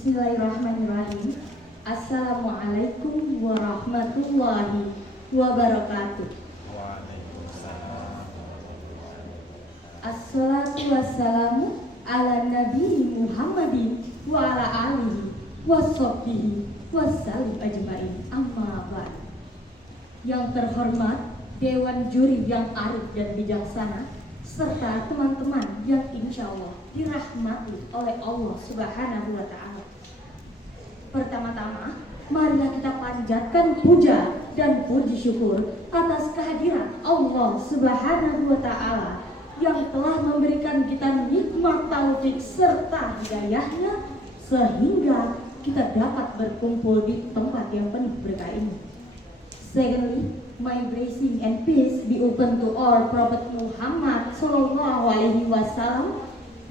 Bismillahirrahmanirrahim. Assalamualaikum warahmatullahi wabarakatuh. Assalatu wassalamu ala nabi Muhammadin wa ala alihi washabbihi wassalim ajmain. Amma ba'd. Yang terhormat Dewan Juri yang arif dan bijaksana, serta teman-teman yang insya Allah dirahmati oleh Allah Subhanahu wa Ta'ala. Pertama-tama, marilah kita panjatkan puja dan puji syukur atas kehadiran Allah Subhanahu wa Ta'ala yang telah memberikan kita nikmat taufik serta hidayahnya sehingga kita dapat berkumpul di tempat yang penuh berkah ini. Secondly, my blessing and peace be open to our Prophet Muhammad sallallahu alaihi wasallam,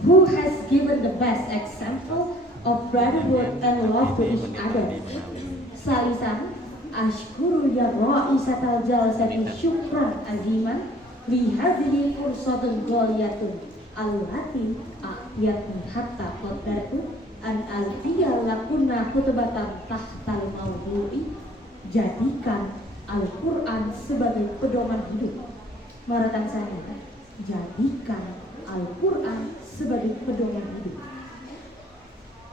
who has given the best example of brotherhood and love to each other. Salisan, ashkuru ya ra'isatal jalsati syukran aziman li hadhihi fursatun ghaliyatun allati a'tiyatni hatta qadartu an alfiya lakunna khutbatan tahtal mawdu'i. Jadikan Al-Quran sebagai pedoman hidup. Maratan saya, jadikan Al-Quran sebagai pedoman hidup.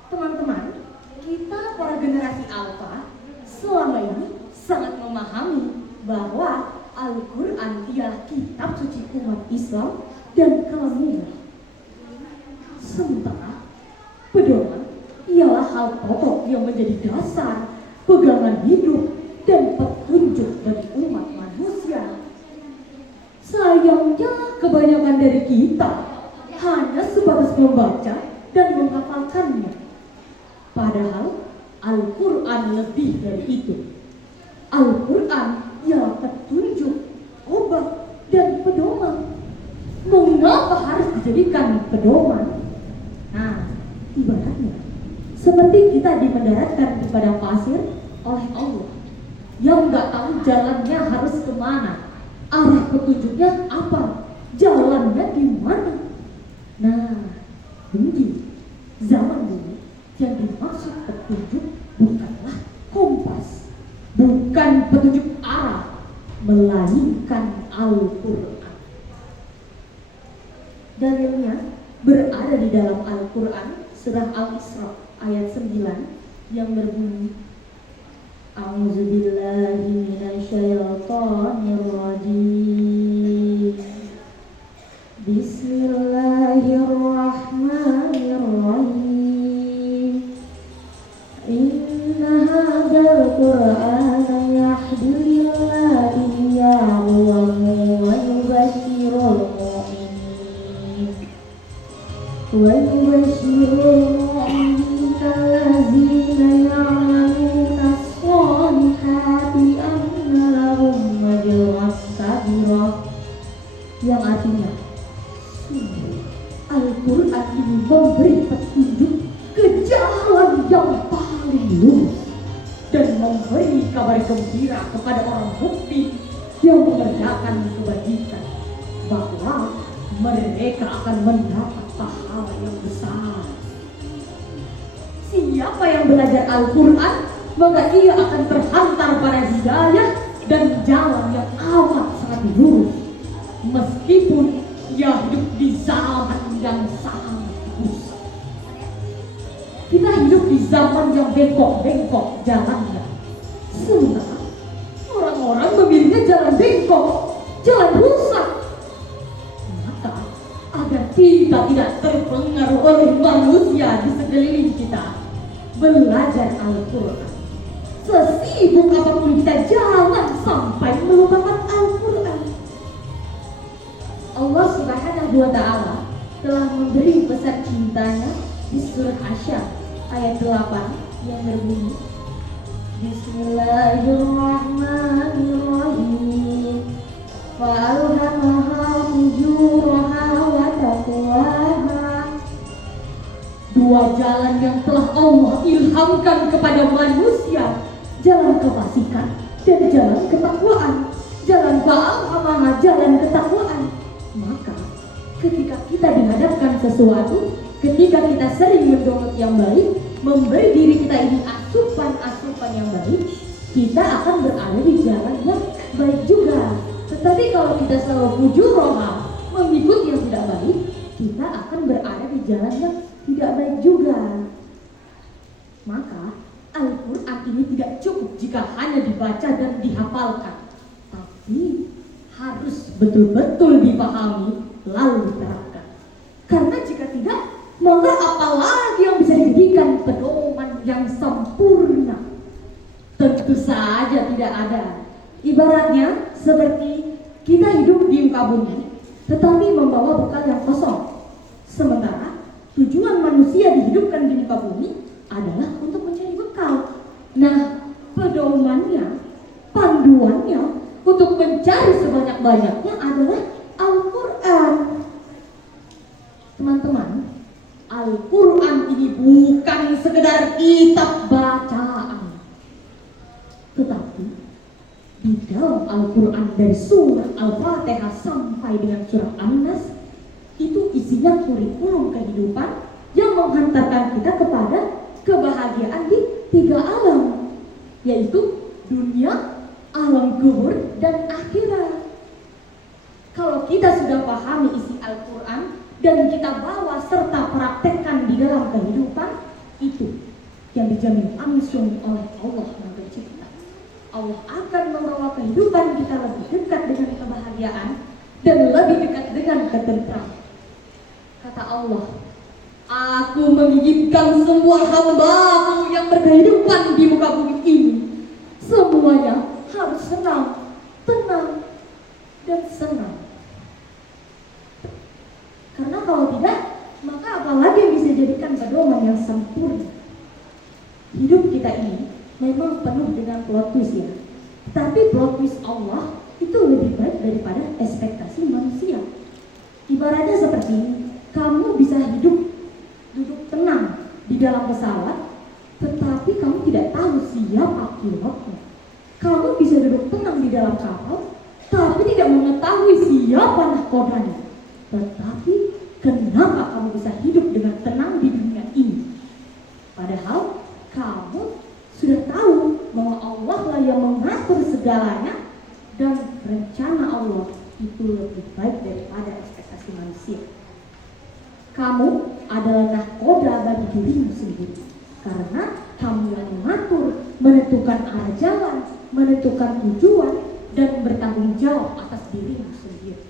Teman-teman, kita para generasi alfa selama ini sangat memahami bahwa Al-Quran ialah kitab suci umat Islam dan kalamullah. Sementara pedoman ialah hal pokok yang menjadi dasar pegangan hidup dan petunjuk bagi umat manusia. Sayangnya kebanyakan dari kita hanya sebatas membaca dan menghafalkannya. Padahal Al-Quran lebih dari itu. Al-Quran ialah petunjuk, obat, dan pedoman. Mengapa harus dijadikan pedoman? Nah, ibaratnya seperti kita dimendaratkan di padang pasir oleh Allah yang nggak tahu jalannya harus kemana, arah petunjuknya apa, jalannya di mana. Nah, mungkin zaman dulu yang dimaksud petunjuk bukanlah kompas, bukan petunjuk arah, melainkan Al-Quran. Dalilnya berada di dalam Al-Quran surah Al-Isra ayat 9 yang berbunyi, A'udzubillahi minasyaitonirrajim. Bismillahirrahmanirrahim. Inna hadzal Qur'ana yahdi lillati ya'lamu wa yubashshirul mu'minin allazina ya'maluna as-solihati anna lahum ajran kabira. Yang artinya, Al-Quran ini memberi petunjuk ke jalan yang paling lurus dan memberi kabar gembira kepada orang mukmin yang mengerjakan kebajikan bahwa mereka akan mendapat pahala yang besar. Siapa yang belajar Al-Quran, maka ia akan terhantar pada hidayah dan jalan yang amat sangat lurus, meskipun ia hidup di zaman yang sangat rusak. Kita hidup di zaman yang bengkok-bengkok jalannya. Sementara orang-orang memilihnya jalan bengkok, jalan rusak. Maka agar kita tidak terpengaruh oleh manusia di sekeliling kita, belajar Al-Quran. Sesibuk apapun kita, jangan sampai melupakan Al-Quran. Allah Subhanahu wa Ta'ala telah memberi pesan cintanya di surah Asy-Syams ayat 8 yang berbunyi, Bismillahirrahmanirrahim. Fa'alhamaha fujuraha wa taqwaha. Dua jalan yang telah Allah ilhamkan kepada manusia, jalan kefasikan dan jalan ketakwaan. Jalan fa'alhamaha, jalan ketakwaan. Maka ketika kita dihadapkan sesuatu ketika kita sering mendownload yang baik, memberi diri kita ini asupan-asupan yang baik, kita akan berada di jalan yang baik juga. Tetapi kalau kita selalu fujur roha, mengikut yang tidak baik, kita akan berada di jalan yang tidak baik juga. Maka Al-Quran ini tidak cukup jika hanya dibaca dan dihafalkan, tapi harus betul-betul dipahami lalu diterapkan. Karena jika tidak, maka apalagi yang bisa dijadikan pedoman yang sempurna? Tentu saja tidak ada. Ibaratnya seperti kita hidup di muka bumi, tetapi membawa bekal yang kosong. Sementara tujuan manusia dihidupkan di muka bumi adalah untuk mencari bekal. Nah, pedomannya, panduannya untuk mencari sebanyak-banyaknya adalah Al-Quran. Teman-teman, Al-Quran ini bukan sekedar kitab bacaan, tetapi di dalam Al-Quran dari surah Al-Fatihah sampai dengan surah An-Nas itu isinya kurikulum kehidupan yang menghantarkan kita kepada kebahagiaan di 3 alam, yaitu dunia, alam kubur, dan akhirat. Kalau kita sudah pahami isi Al-Quran dan kita bawa serta praktekkan di dalam kehidupan, itu yang dijamin langsung oleh Allah yang Pencipta. Allah akan membawa kehidupan kita lebih dekat dengan kebahagiaan dan lebih dekat dengan ketentraman. Kata Allah, Aku mengizinkan semua hamba-Mu yang berkehidupan di muka bumi ini, semuanya harus senang, tenang, dan senang. Karena kalau tidak, maka apalagi yang bisa jadikan pedoman yang sempurna. Hidup kita ini memang penuh dengan plot twist ya. Tapi plot twist Allah itu lebih baik daripada ekspektasi manusia. Ibaratnya seperti ini, kamu bisa duduk tenang di dalam pesawat, tetapi kamu tidak tahu siapa pilotnya. Kamu bisa duduk tenang di dalam kapal, tapi tidak mengetahui siapa nahkodanya. Tetapi kenapa kamu bisa hidup dengan tenang di dunia ini? Padahal kamu sudah tahu bahwa Allah lah yang mengatur segalanya, dan rencana Allah itu lebih baik daripada ekspektasi manusia. Kamu adalah nahkoda bagi dirimu sendiri, karena kamu yang mengatur, menentukan arah jalan, menentukan tujuan, dan bertanggung jawab atas dirimu sendiri.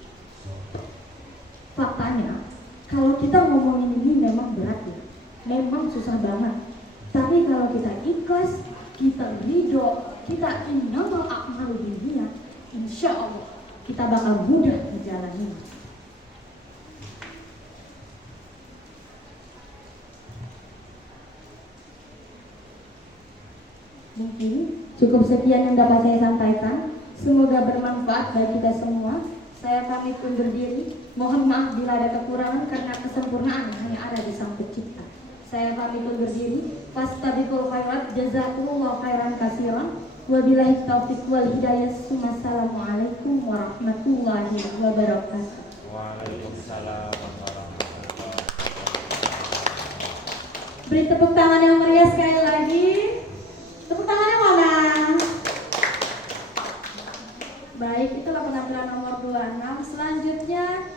Faktanya, kalau kita ngomongin ini memang berat ya, memang susah banget. Tapi kalau kita ikhlas, kita ridho, kita innamal a'malu binniyat, insya Allah kita bakal mudah menjalani. Mungkin cukup sekian yang dapat saya sampaikan. Semoga bermanfaat bagi kita semua. Saya pamit undur diri. Mohon maaf bila ada kekurangan karena kesempurnaan hanya ada di Sang Pencipta. Saya pamit undur diri. Fastabiqul khairat, jazakumullahu khairan katsiran. Wabillahi taufiq wal hidayah. Wassalamualaikum warahmatullahi wabarakatuh. Waalaikumsalam warahmatullahi wabarakatuh. Beri tepuk tangan yang meriah sekali lagi. Tepuk tangannya mana? Baik, itulah penampilan nomor 26. Selanjutnya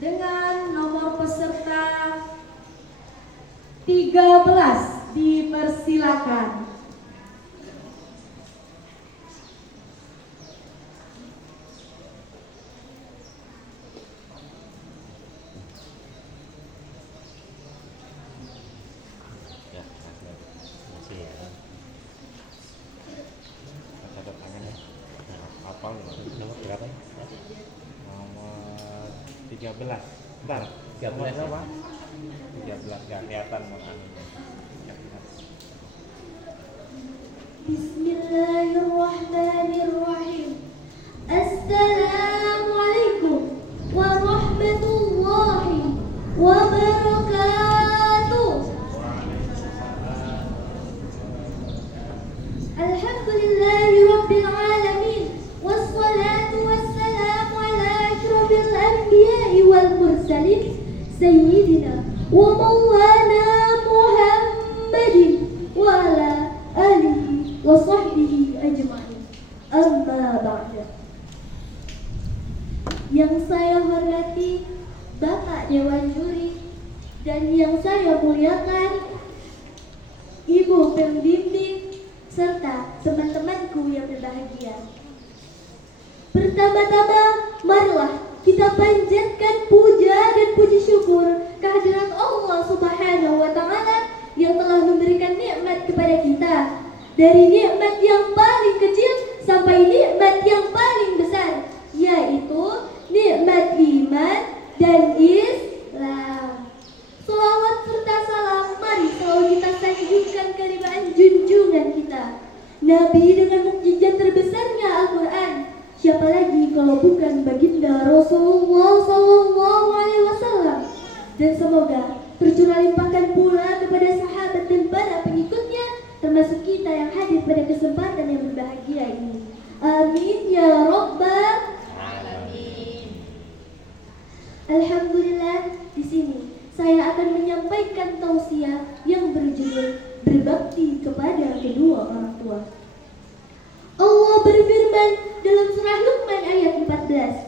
dengan nomor peserta 13 dipersilakan. Nomor berapa? Nomor 13. Bentar, 13 apa? 13 gak kelihatan makanya. Bismillahirrahmanirrahim. Assalamualaikum warahmatullahi wabarakatuh. Alhamdulillahi rabbil alamin. Wassalatu wassalamu ala asyrafil anbiya'i wal mursalin Sayyidina wa وصحبه أجمعين. أما بعد. Yang saya hormati Bapak Dewan Juri dan yang saya muliakan Ibu Pembimbing serta teman-temanku yang berbahagia. Pertama-tama, marilah kita panjatkan puja dan puji syukur kehadirat Allah Subhanahu wa Ta'ala yang telah memberikan nikmat kepada kita, dari nikmat yang paling kecil sampai nikmat yang paling besar, yaitu nikmat iman dan Islam. Salawat serta salam mari selalu kita sanjungkan kehadiran junjungan kita, Nabi dengan mukjizat terbesarnya Al-Quran. Siapa lagi kalau bukan baginda Rasulullah Sallallahu Alaihi Wasallam. Dan semoga tercurah limpahkan pula kepada sahabat dan para pengikutnya, termasuk kita yang hadir pada kesempatan yang berbahagia ini. Amin ya Rabbal Alamin. Alhamdulillah, di sini saya akan menyampaikan tausiah yang berjudul berbakti kepada kedua orang tua. Allah berfirman dalam surah Luqman ayat 14.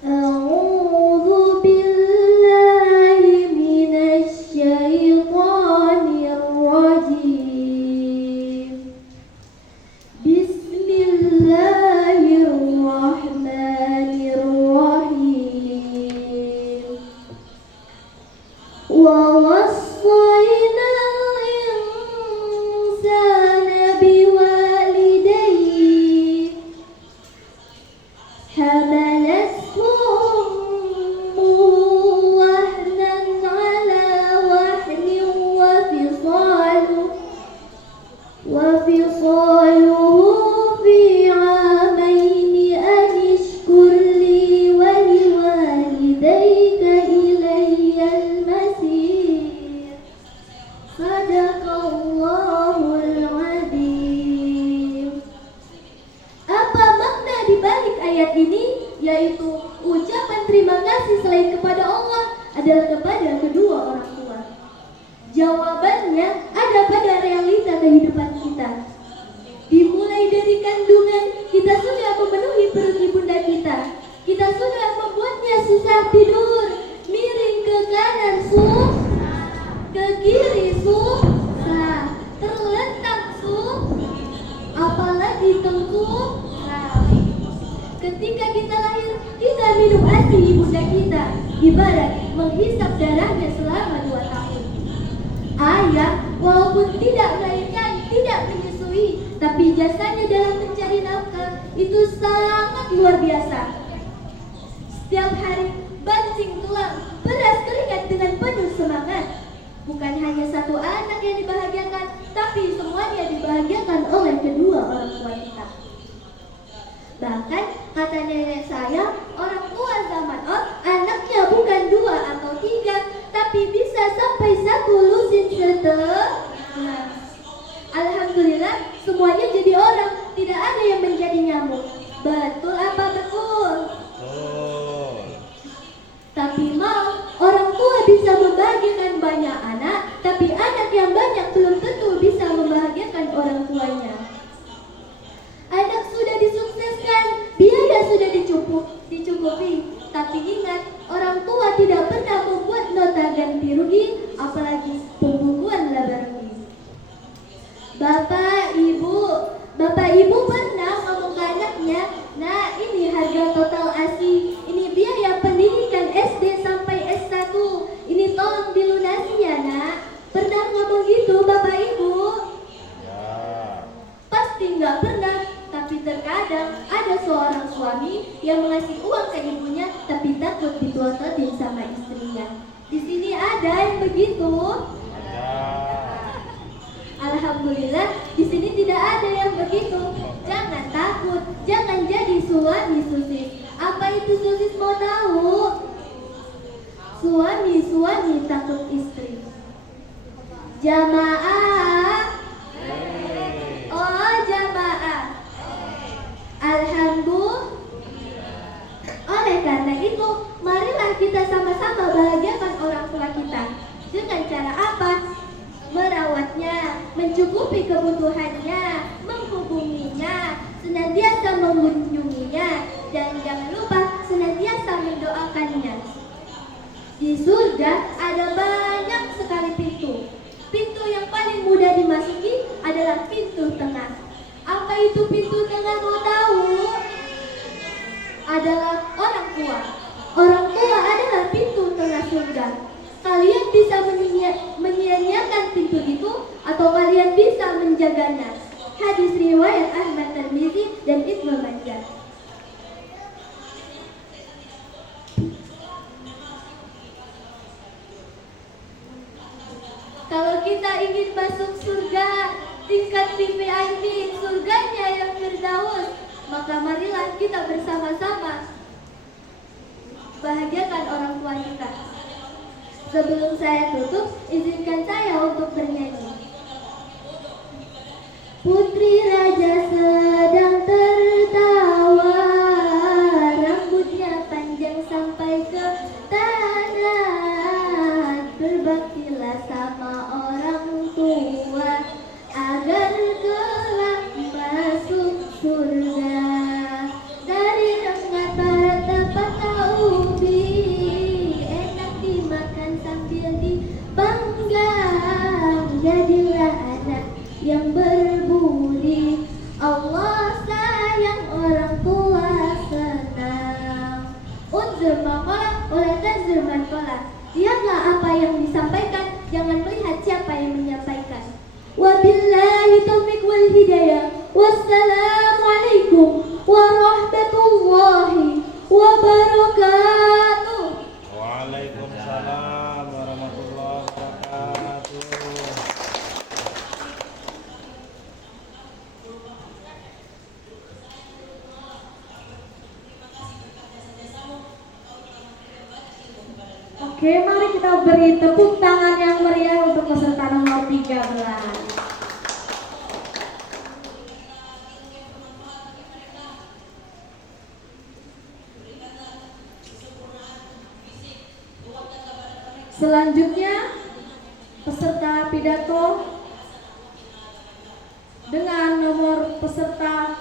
A'udzu billahi minasy syaithanir rajim. Bismillahirrahmanirrahim. Wa wassayna al-insana biwalidayhi hamalathu ummuhu wahnan ala wahnin wa fisaluhu fi 'amaini an ishkur li wa liwalidayka ilayyal masir. Sadaqallahul azim. Apa makna di balik ayat ini? Yaitu ucapan terima kasih selain kepada Allah adalah kepada kedua orang tua. Jawabannya ada pada realita kehidupan kita. Dimulai dari kandungan, kita sudah memenuhi perut ibunda kita. Kita sudah membuatnya susah tidur, miring ke kanan susah, ke kiri susah, terletak susah, apalagi tengkuk. Ketika kita lahir, kita minum ASI ibunda kita, ibarat menghisap darahnya selama 2 tahun. Ayah walaupun tidak melahirkan, tidak menyusui, tapi jasanya dalam mencari nafkah itu sangat luar biasa. Setiap hari banting tulang, beras keringat dengan penuh semangat. Bukan hanya satu anak yang dibahagiakan, tapi semuanya dibahagiakan oleh kedua orang tua kita. Bahkan kata nenek saya, orang tua zaman anaknya bukan 2 atau 3, tapi bisa sampai 1 lusin setengah. Alhamdulillah, semuanya jadi orang, tidak ada yang menjadi nyamuk. Betul apa betul? Tapi mau orang tua bisa membahagiakan banyak anak, tapi anak yang banyak belum tentu bisa membahagiakan orang tuanya. Anak sudah disukseskan, biaya sudah dicukupi, tapi ingat, orang tua tidak pernah membuat nota ganti rugi, apalagi pembukuan laba rugi. Bapak Ibu pernah ngomong ke anaknya, nah ini harga total ASI, ini biaya pendidikan SD sampai S1, ini tolong dilunasi ya nak. Pernah ngomong gitu Bapak Ibu? Ya. Pasti nggak pernah. Tapi terkadang ada seorang suami yang mengasih uang ke ibunya tapi takut dituototin sama istrinya. Di sini ada yang begitu? Alhamdulillah, di sini tidak ada yang begitu. Jangan takut, jangan jadi suami susis. Apa itu susis mau tahu? Suami takut istri. Jamaah. Oh, jamaah. Alhamdulillah. Oleh karena itu, marilah kita sama-sama bahagiakan orang tua kita. Dengan cara apa? Merawatnya, mencukupi kebutuhannya, menghubunginya, senantiasa mengunjunginya, dan jangan lupa senantiasa mendoakannya. Di surga ada banyak sekali pintu. Pintu yang paling mudah dimasuki adalah pintu tengah. Apa itu pintu tengah, mau tahu? Adalah orang tua. Orang tua adalah pintu tengah surga. Kalian bisa menyia-nyiakan pintu itu atau kalian bisa menjaganya. Hadis riwayat Ahmad Tirmizi dan Ibnu Majah. Kalau kita ingin masuk surga tingkat VIP, surganya yang Firdaus, maka marilah kita bersama-sama bahagiakan orang tua kita. Sebelum saya tutup, izinkan saya untuk bernyanyi. Putri raja sedang tertawa, rambutnya panjang sampai ke tanah. Berbaktilah sama orang tua agar kelak masuk surga. Dari rengat para tapak ubi, enak dimakan sambil dipanggang. Jadilah anak yang berbudi, Allah sayang, orang tua senang. Unzur maqalah oleh tazur manqalah. Lihatlah apa yang disampaikan, jangan melihat siapa yang menyampaikan. Wabillahi taufiq wal hidayah. Wassalamualaikum warahmatullahi wabarakatuh. Waalaikumsalam warahmatullahi wabarakatuh. Oke, mari kita beri tepuk tangan yang meriah untuk peserta nomor 13. Selanjutnya peserta pidato dengan nomor peserta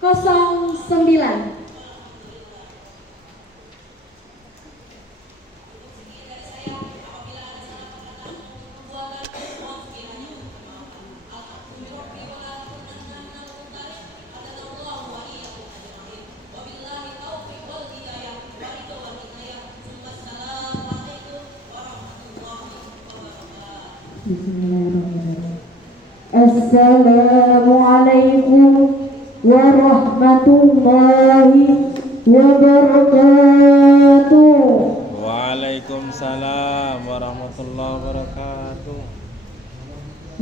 09. Bismillahirrahmanirrahim. Assalamualaikum warahmatullahi wabarakatuh. Waalaikumsalam warahmatullahi wabarakatuh.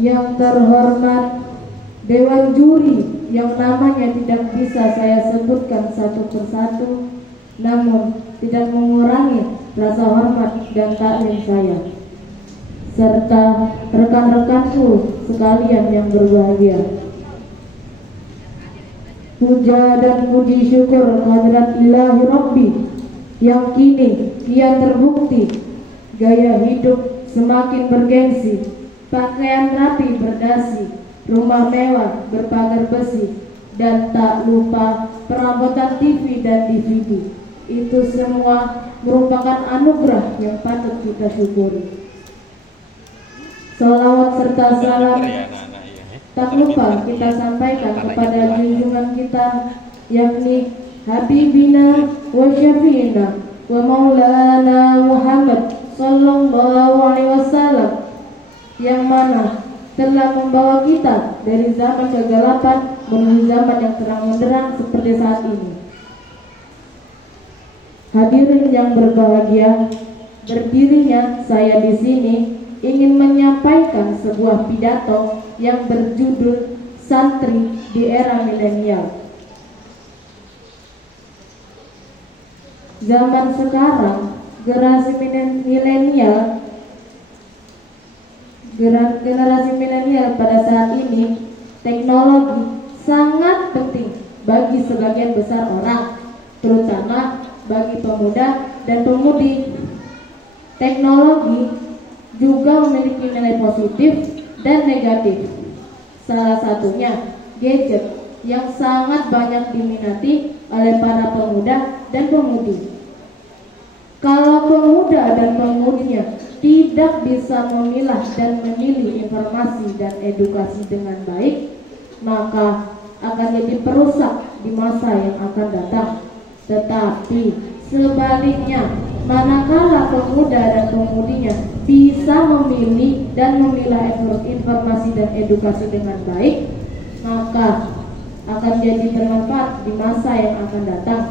Yang terhormat Dewan Juri yang namanya tidak bisa saya sebutkan satu persatu, namun tidak mengurangi rasa hormat dan taklim saya, serta rekan-rekanku sekalian yang berbahagia. Puja dan puji syukur kehadirat Ilahi Rabbi yang kini kian terbukti, gaya hidup semakin bergengsi, pakaian rapi berdasi, rumah mewah berpagar besi, dan tak lupa perabotan TV dan DVD. Itu semua merupakan anugerah yang patut kita syukuri. Salawat serta salam tak lupa kita sampaikan kepada junjungan kita, yakni Habibina wa Syafiina wa Maulana Muhammad sallallahu alaihi wasallam, yang mana telah membawa kita dari zaman kegelapan menuju zaman yang terang benderang seperti saat ini. Hadirin yang berbahagia, berdirinya saya di sini ingin menyampaikan sebuah pidato yang berjudul Santri di Era Milenial. Zaman sekarang, generasi milenial pada saat ini, teknologi sangat penting bagi sebagian besar orang, terutama bagi pemuda dan pemudi. Teknologi juga memiliki nilai positif dan negatif. Salah satunya gadget yang sangat banyak diminati oleh para pemuda dan pemudi. Kalau pemuda dan pemudinya tidak bisa memilah dan memilih informasi dan edukasi dengan baik, maka akan jadi perusak di masa yang akan datang. Tetapi sebaliknya, manakala pemuda dan pemudinya bisa memilih dan memilah informasi dan edukasi dengan baik, maka akan jadi bermanfaat di masa yang akan datang.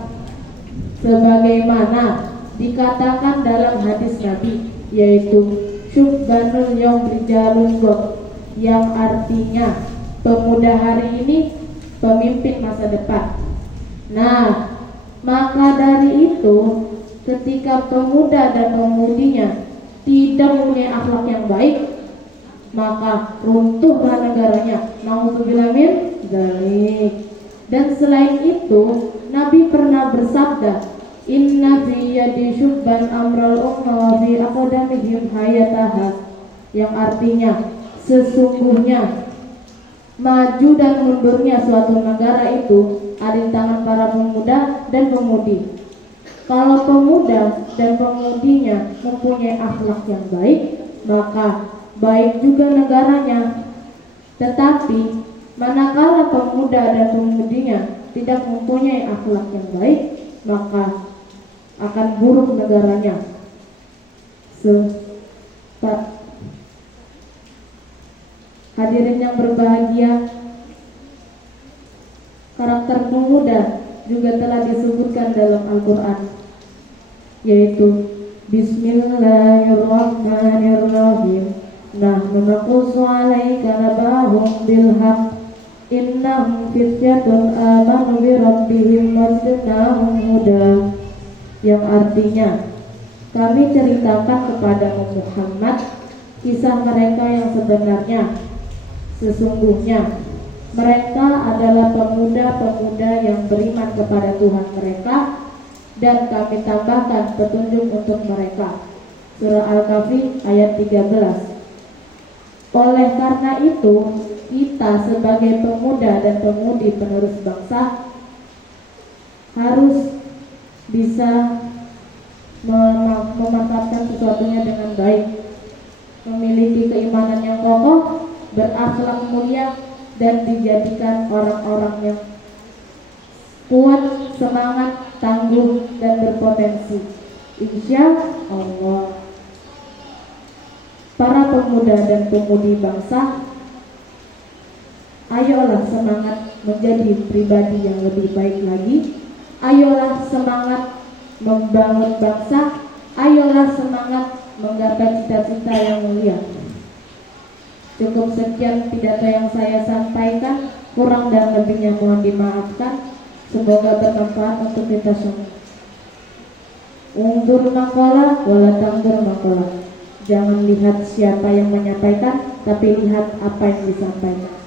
Sebagaimana dikatakan dalam hadis Nabi, yaitu syubbanul yaum rijalun ghad, yang artinya pemuda hari ini pemimpin masa depan. Nah, maka dari itu ketika pemuda dan pemudinya tidak mempunyai akhlak yang baik, maka runtuhlah negaranya. Nauzubillah min dzalik. Dan selain itu, Nabi pernah bersabda, inna fi yadi syubban amral umma wa fi aqdamihim hayataha, yang artinya sesungguhnya maju dan mundurnya suatu negara itu ada di tangan para pemuda dan pemudi. Kalau pemuda dan pemudinya mempunyai akhlak yang baik, maka baik juga negaranya. Tetapi manakala pemuda dan pemudinya tidak mempunyai akhlak yang baik, maka akan buruk negaranya. Hadirin yang berbahagia, karakter pemuda juga telah disebutkan dalam Al-Quran, yaitu Bismillahirrahmanirrahim. Nahnu naqussu 'alaika nabahum bil haqq innahum fityatun amanu bi rabbihim wazidnahum huda, yang artinya kami ceritakan kepada Muhammad kisah mereka yang sebenarnya. Sesungguhnya mereka adalah pemuda-pemuda yang beriman kepada Tuhan mereka, dan kami tambahkan petunjuk untuk mereka. Surah Al-Kahfi ayat 13. Oleh karena itu, kita sebagai pemuda dan pemudi penerus bangsa harus bisa memanfaatkan sesuatunya dengan baik, memiliki keimanan yang kokoh, berakhlak mulia, dan dijadikan orang-orang yang kuat, semangat, tangguh, dan berpotensi. Insya Allah. Para pemuda dan pemudi bangsa, ayolah semangat menjadi pribadi yang lebih baik lagi. Ayolah semangat membangun bangsa. Ayolah semangat menggapai cita-cita yang mulia. Cukup sekian pidato yang saya sampaikan, kurang dan lebihnya mohon dimaafkan. Semoga bermanfaat untuk kita semua. Undur maqalah wala tangdur maqalah. Jangan lihat siapa yang menyampaikan, tapi lihat apa yang disampaikan.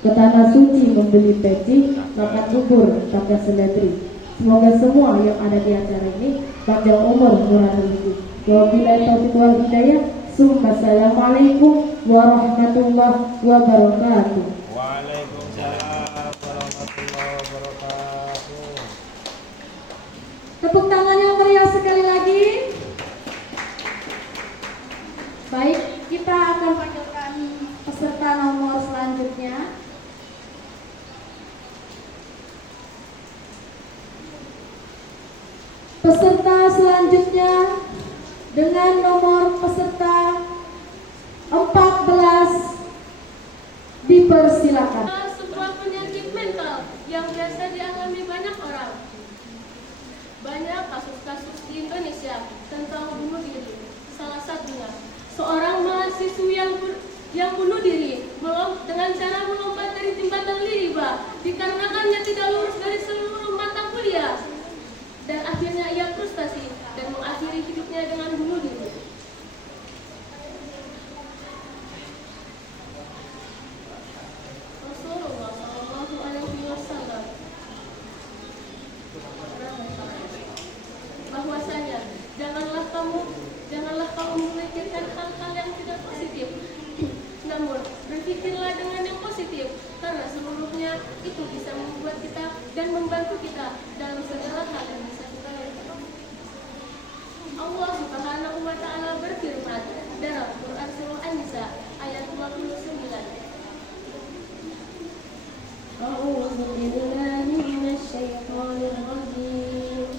Ke tanah suci membeli peci, makan bubur pakai seledri. Semoga semua yang ada di acara ini panjang umur, murah rezeki. Wabillahi taufiq wal hidayah. Assalamualaikum warahmatullahi wabarakatuh. Waalaikumsalam warahmatullahi wabarakatuh. Tepuk tangan yang meriah sekali lagi. Baik, kita akan panggilkan peserta nomor selanjutnya. Peserta selanjutnya dengan nomor peserta 14 dipersilakan. Sebuah penyakit mental yang biasa dialami banyak orang. Banyak kasus-kasus di Indonesia tentang bunuh diri. Salah satunya seorang mahasiswi yang bunuh diri dengan cara melompat dari jembatan Liriba dikarenakan ia tidak lulus dari seluruh mata kuliah, dan akhirnya ia frustasi dan mengakhiri hidupnya dengan bunuh diri. Rasulullah SAW bahwasanya janganlah kamu memikirkan hal-hal yang tidak positif, namun berpikirlah nikmat itu bisa membuat kita dan membantu kita dalam segala hal yang bisa kita lakukan. Allah Subhanahu wa Ta'ala berfirman dalam Quran Surah An-Nisa ayat 29. أعوذ بالله من الشيطان الرجيم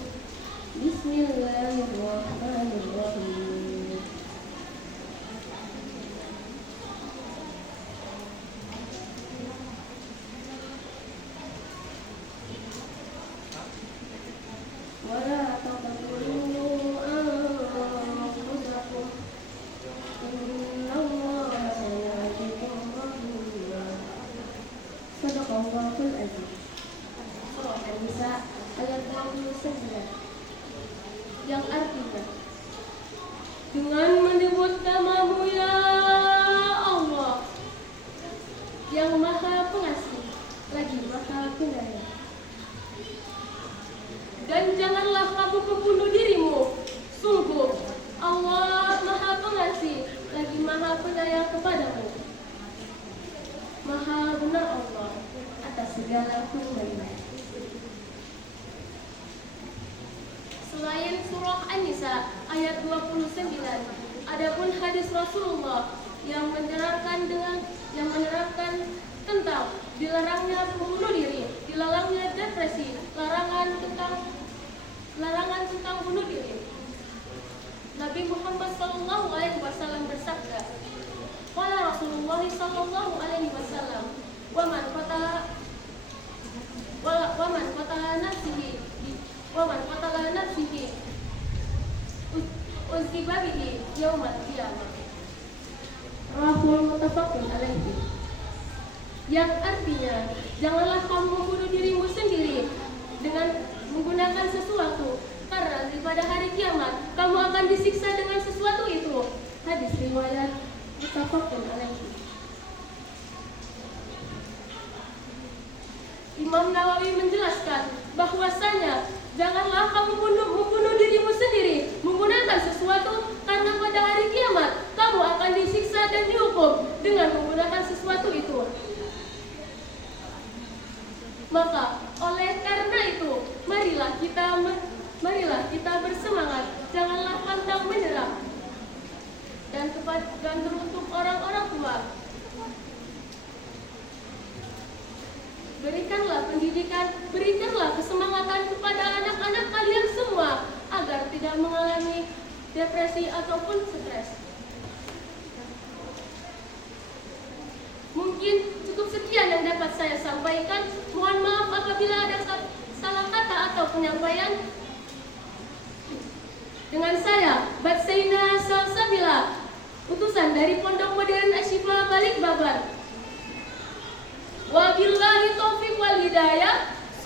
بسم الله الرحمن الرحيم ولا تقتلوا أنفسكم إن الله كان بكم رحيما صدق الله العظيم. Surah An-Nisa ayat 29 yang artinya, Dengan menyebut namamu ya Allah yang maha pengasih lagi maha penyayang. Dan janganlah kamu membunuh dirimu. Sungguh Allah maha pengasih lagi maha penyayang kepadamu. Maha benar Allah atas segala firman-Nya. Selain surah An-Nisa ayat 29, adapun hadis Rasulullah yang menerangkan tentang dilarangnya bunuh diri, dilarangnya depresi, larangan tentang bunuh diri. Nabi Muhammad SAW bersabda, qala Rasulullah SAW, wa man qatala nafsihi uziba bihi yaumal qiyamah. Rahul muttafaqun alaihi. Yang artinya, janganlah kamu membunuh dirimu sendiri dengan menggunakan sesuatu, karena pada hari kiamat kamu akan disiksa dengan sesuatu itu. Hadis riwayat muttafaqun alaihi. Imam Nawawi menjelaskan bahwasanya janganlah kamu membunuh dirimu sendiri menggunakan sesuatu, karena pada hari kiamat kamu akan disiksa dan dihukum dengan menggunakan sesuatu itu. Maka oleh karena itu, marilah kita bersemangat, janganlah pantang menyerah. Dan teruntuk orang-orang tua, berikanlah pendidikan, berikanlah kesemangatan kepada anak-anak kalian semua agar tidak mengalami depresi ataupun stres. Mungkin cukup sekian yang dapat saya sampaikan. Mohon maaf apabila ada salah kata atau penyampaian. Dengan saya, Batsaina Salsabila, utusan dari Pondok Modern Asyifa Balikpapan. Wabillahi taufiq wal hidayah.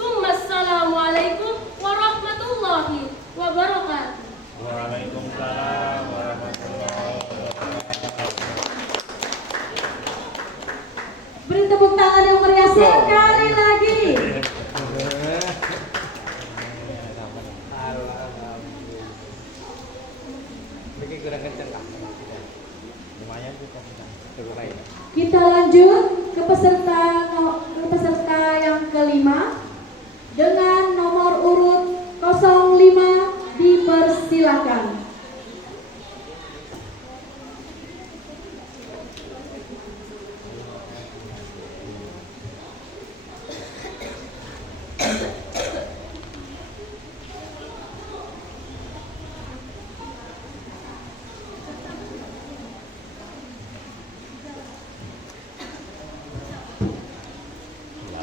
Assalamualaikum warahmatullahi wabarakatuh. Waalaikumsalam warahmatullahi wabarakatuh. Beri tepuk tangan yang meriah sekali lagi. Lumayan tuh kan. Kita lanjut ke peserta yang kelima dengan nomor urut 05, dipersilakan.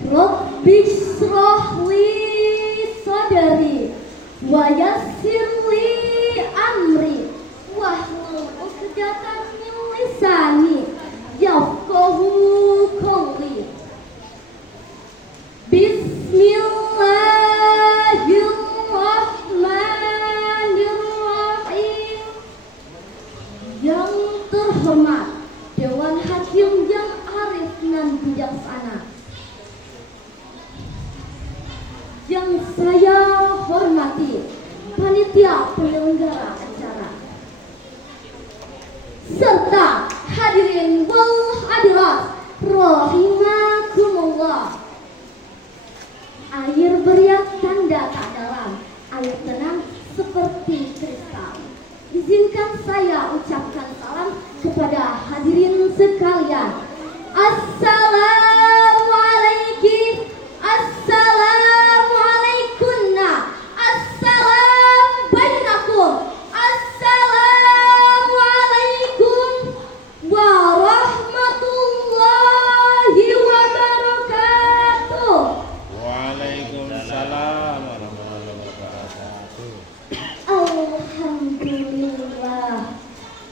Rabbi shrah li sadri wa yassir li amri wahlul 'uqdatam min lisani yafqahu qawli. Bismillahirrahmanirrahim. Yang terhormat Dewan Hakim yang arif dan bijaksana, yang saya hormati panitia penyelenggara acara, serta hadirin wal hadirat rahimakumullah. beriak tanda tak dalam, air tenang seperti kristal. Izinkan saya ucapkan salam kepada hadirin sekalian. Assalamualaikum, assalamualaikumna, assalam bainakum, assalamualaikum warahmatullahi wabarakatuh. Waalaikumsalam warahmatullahi wabarakatuh. Alhamdulillah,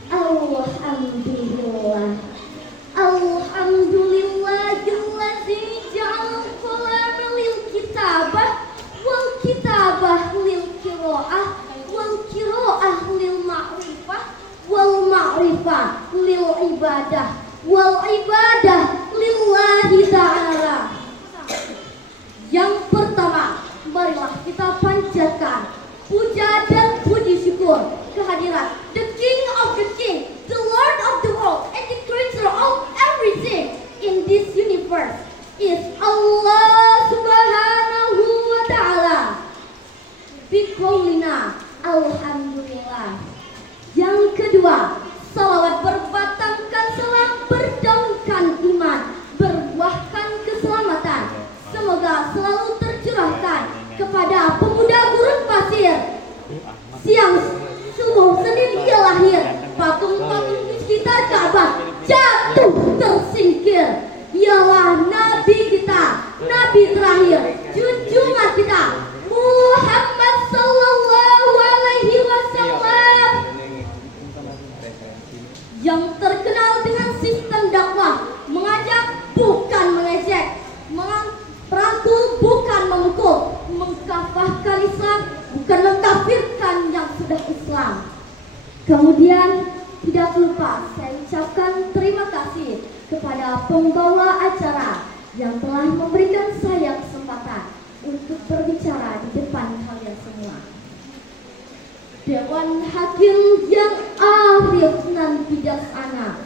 alhamdulillah, alhamdulillahillazi ja'al qalama lil kitabah wal kitabah lil qiraah wal qiraah lil ma'rifah wal ma'rifah lil ibadah wal ibadah lillahi ta'ala. Yang pertama, marilah kita panjatkan puja dan puji syukur kehadirat the King of the King, the Lord of the world, and the Creator of everything in this universe is Allah Subhanahu wa Ta'ala. Biqaulina alhamdulillah. Yang kedua, salawat berbatangkan selang, berdaunkan iman, berbuahkan keselamatan. Semoga selalu tercurahkan kepada pemuda gurun pasir. Siang subuh Senin dia lahir, patung-patung di sekitar Ka'bah jatuh tersingkir. Ialah Nabi kita, Nabi terakhir, junjungan kita, Muhammad Sallallahu Alaihi Wasallam, yang terkenal dengan sistem dakwah, mengajak bukan mengejek, merangkul bukan memukul, mengkafahkan Islam bukan mengkafirkan yang sudah Islam. Kemudian tidak lupa saya ucapkan terima kasih kepada pembawa acara yang telah memberikan saya kesempatan untuk berbicara di depan kalian semua. Dewan Hakim yang arif dan bijaksana,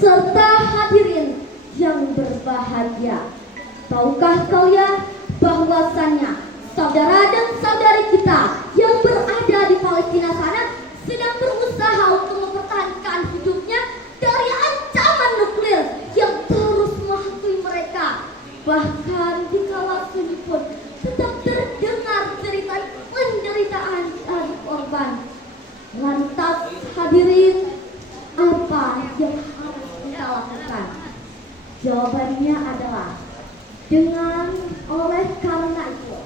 serta hadirin yang berbahagia. Tahukah kalian bahwasannya saudara dan saudari kita yang berada di Palestina sana sedang berusaha untuk mempertahankan hidupnya dari ancaman nuklir yang terus menghantui mereka. Bahkan di kala sunyi pun tetap terdengar cerita penderitaan dari korban. Lantas hadirin, apa yang harus kita lakukan? Jawabannya adalah oleh karena itu,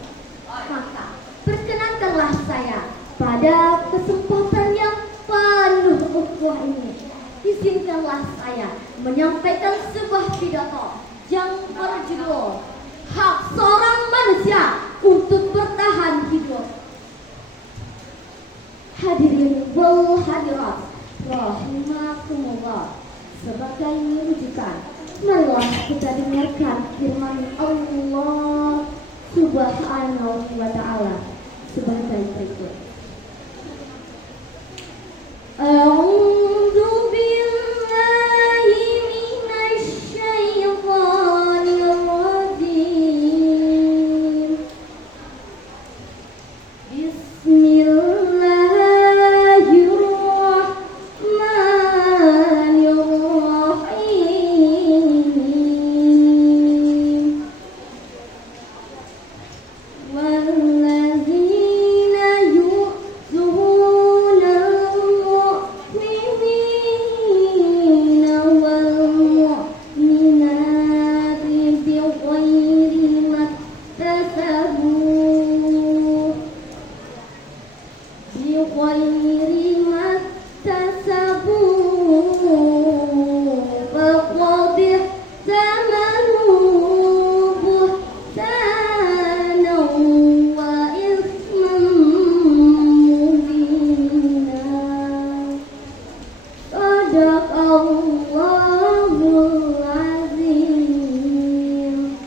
maka perkenankanlah saya pada kesempatan yang penuh ukhuwah ini, izinkanlah saya menyampaikan sebuah pidato yang berjudul Hak Seorang Manusia untuk Bertahan Hidup. Hadirin wal hadirat rahimakumullah, sebagai rujukan, marilah kita dengarkan firman Allah Subhanahu wa Ta'ala sebagai berikut. A'udzu billahi minasy syaithanir rajim. Bismillahirrahmanirrahim. والذين يؤذون المؤمنين والمؤمنات بغير ما اكتسبوا فقد احتملوا بهتانا وإثما مبينا. صدق Allahul Azim.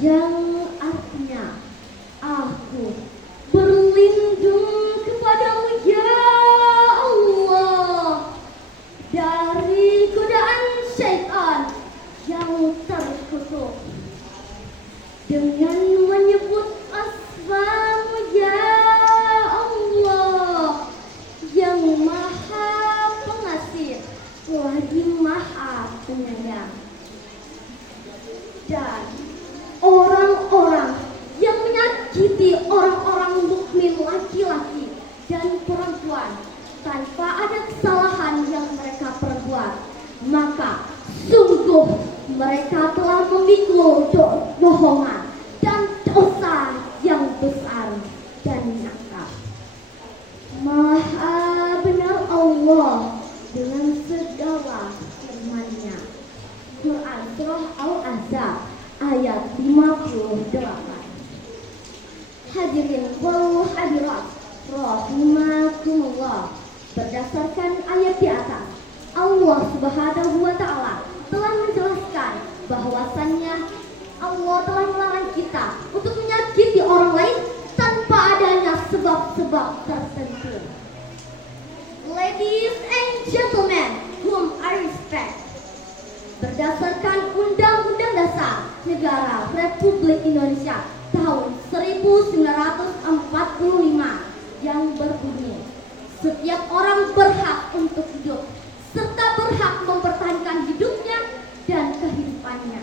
Yang artinya, aku berlindung kepadamu ya Allah dari godaan syaitan yang terkutuk. Dengan menyebut lainnya. Dan orang-orang yang menyakiti orang-orang mukmin laki-laki dan perempuan tanpa ada kesalahan yang mereka perbuat, maka sungguh mereka telah memikul bohongan dan dosa yang besar dan nyata. Maha benar Allah dengan segala firman-Nya. Quran Surah Al-Ahzab ayat 58. Hadirin wal hadirat rahimakumullah, berdasarkan ayat di atas, Allah Subhanahu wa taala telah menjelaskan bahwasannya Allah telah melarang kita untuk menyakiti orang lain tanpa adanya sebab-sebab tertentu. Ladies and gentlemen, whom I respect, berdasarkan Undang-Undang Dasar Negara Republik Indonesia tahun 1945 yang berbunyi, setiap orang berhak untuk hidup serta berhak mempertahankan hidupnya dan kehidupannya.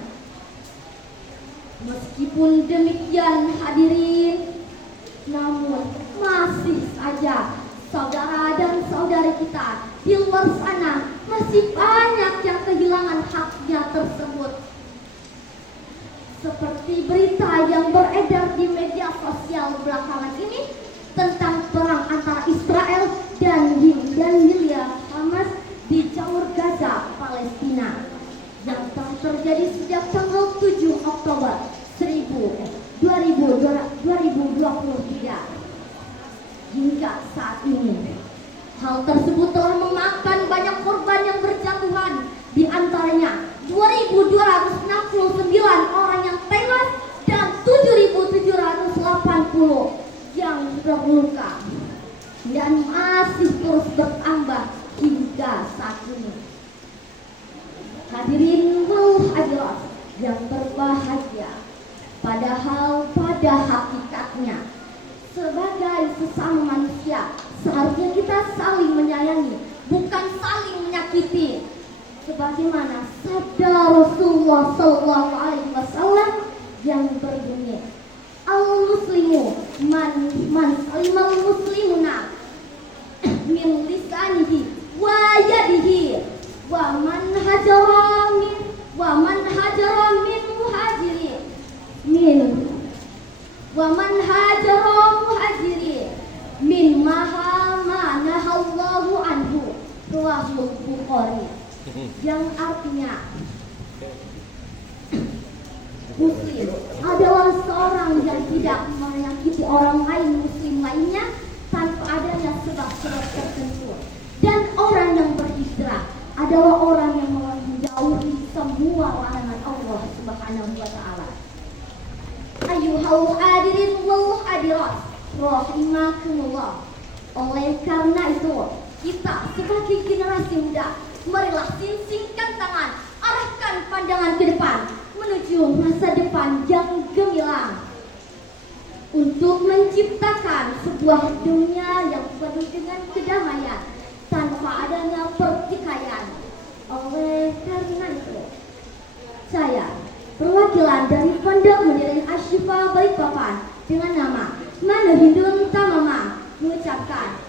Meskipun demikian hadirin, namun masih saja saudara dan saudari kita di luar sana masih banyak yang kehilangan haknya tersebut. Seperti berita yang beredar di media sosial belakangan ini tentang perang antara Israel dan wilayah Hamas di jalur Gaza, Palestina, yang telah terjadi sejak tanggal 7 Oktober 2023 hingga saat ini. Hal tersebut telah memakan banyak korban yang berjatuhan, di antaranya 2.269 orang yang tewas dan 7.780 yang terluka, dan masih terus bertambah hingga saat ini. Hadirin wal hadirat yang berbahagia, padahal pada hakikatnya sebagai sesama manusia seharusnya kita saling menyayangi, bukan saling menyakiti. Sebagaimana sabda Rasulullah SAW yang berbunyi, al-muslimu man salimal muslimuna min lisanihi wa yadihi wa man hajara min muhajiri min maha ma nahallahu anhu, rawahul Bukhari. Yang artinya, muslim adalah seorang yang tidak menyakiti orang lain muslim lainnya tanpa adanya sebab-sebab tertentu, dan orang yang berhijrah adalah orang yang menjauhi semua larangan Allah Subhanahu wa taala. Ayyuhal hadirin wal hadirat rahimakumullah. Oleh karena itu, kita sebagai generasi muda, marilah singkirkan tangan, arahkan pandangan ke depan menuju masa depan yang gemilang, untuk menciptakan sebuah dunia yang penuh dengan kedamaian tanpa adanya pertikaian. Oleh karena itu, saya, perwakilan dari Pondok Modern Asy-Syifa Balikpapan dengan nama Manahidun Tamama, mengucapkan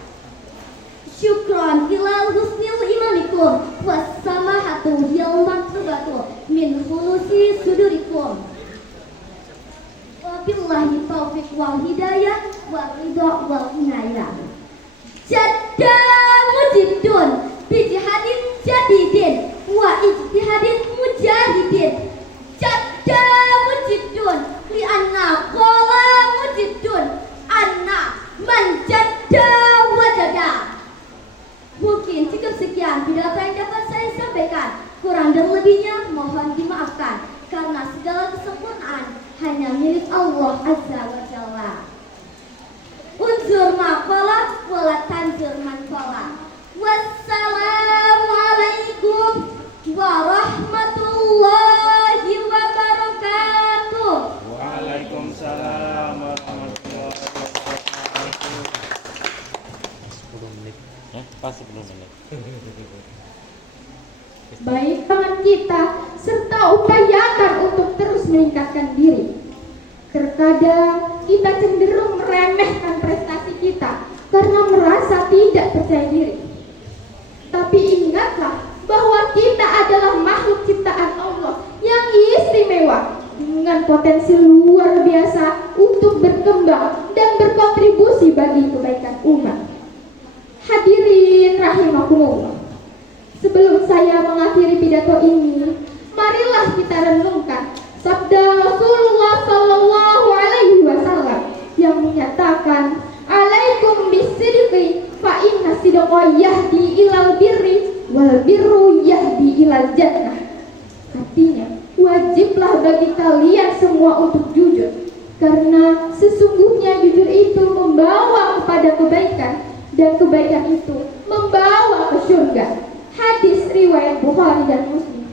syukron ilal husnil imanikum wassamahatu yal maktubatu min hulusi sudurikum. Wabillahi taufiq wal hidayah wal ridha wal inayah. Jadda mujidun bijihadin jadidin wa ijtihadin mujahidin. Jadda mujidun lianna qala mujidun anna man jadda wajada. Mungkin cukup sekian pidato yang dapat saya sampaikan. Kurang dan lebihnya mohon dimaafkan, karena segala kesempurnaan hanya milik Allah Azza wa Jalla. Unzur maqala wala tanzur man qala. Wassalamualaikum warahmatullahi wabarakatuh. Waalaikumsalam warahmatullahi wabarakatuh. 10 menit. Pas 10 menit. Baik, tangan kehidupan kita serta upayakan untuk terus meningkatkan diri. Terkadang kita cenderung meremehkan prestasi kita karena merasa tidak percaya diri. Tapi ingatlah bahwa kita adalah makhluk ciptaan Allah yang istimewa dengan potensi luar biasa untuk berkembang dan berkontribusi bagi kebaikan umat. Hadirin rahimakumullah. Sebelum saya mengakhiri pidato ini, marilah kita renungkan sabda Rasulullah sallallahu alaihi wasallam yang menyatakan, "Alaikum bisidqi fa inna sidqa yahdi ilal birri wal birru yahdi ilal jannah." Artinya, wajiblah bagi kalian semua untuk jujur, karena sesungguhnya jujur itu membawa kepada kebaikan dan kebaikan itu membawa ke surga. Hadis riwayat Bukhari dan Muslim.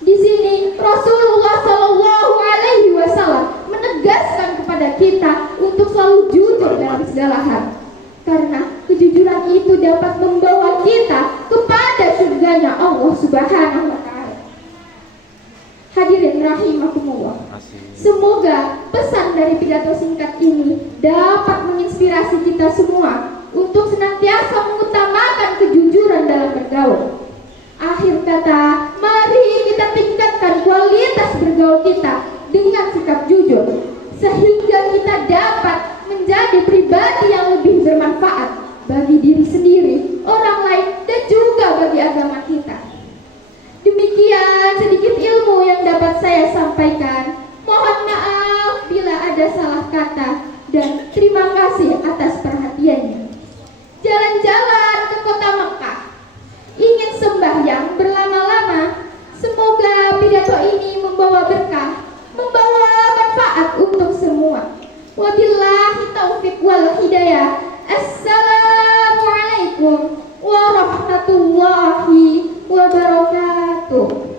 Di sini Rasulullah Shallallahu Alaihi Wasallam menegaskan kepada kita untuk selalu jujur dalam segala hal, karena kejujuran itu dapat membawa kita kepada surganya Allah Subhanahu Wa Taala. Hadirin rahimakumullah. Semoga pesan dari pidato singkat ini dapat menginspirasi kita semua untuk senantiasa mengutamakan kejujuran dalam bergaul. Akhir kata, mari kita tingkatkan kualitas bergaul kita dengan sikap jujur, sehingga kita dapat menjadi pribadi yang lebih bermanfaat bagi diri sendiri, orang lain, dan juga bagi agama kita. Demikian sedikit ilmu yang dapat saya sampaikan. Mohon maaf bila ada salah kata, dan terima kasih atas perhatiannya. Jalan-jalan ke kota Mekah, ingin sembahyang berlama-lama. Semoga pidato ini membawa berkah, membawa manfaat untuk semua. Wabillahi taufiq wal hidayah. Assalamualaikum warahmatullahi wabarakatuh.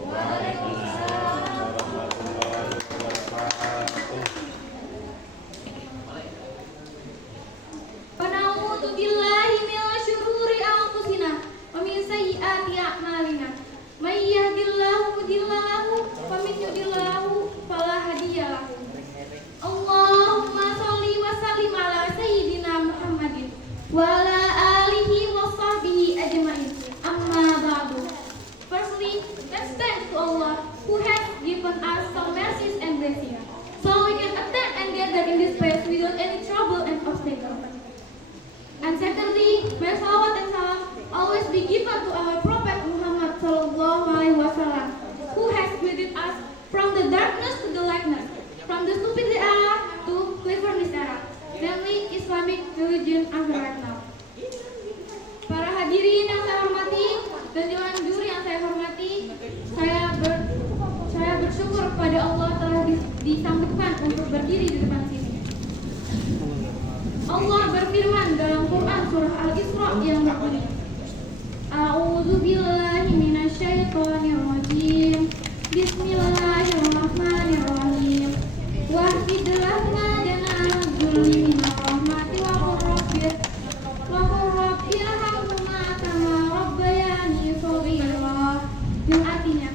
And secondly, may salawat and salam always be given to our Prophet Muhammad sallallahu alaihi wasallam, who has guided us from the darkness to the lightness, from the stupid era to cleverness era, namely Islamic religion as right now. Para hadirin yang saya hormati dan dewan juri yang saya hormati, saya bersyukur kepada Allah telah disanggupkan untuk berdiri di depan sini. Allah berfirman dalam Quran surah Al-Isra yang berbunyi, A'udzu billahi minasyaitonir rajim. Bismillahirrahmanirrahim. Wahdid lana janana dzulmi minar rahmati wa qur rabbirhamhuma kama rabbayani shaghira. Yang artinya,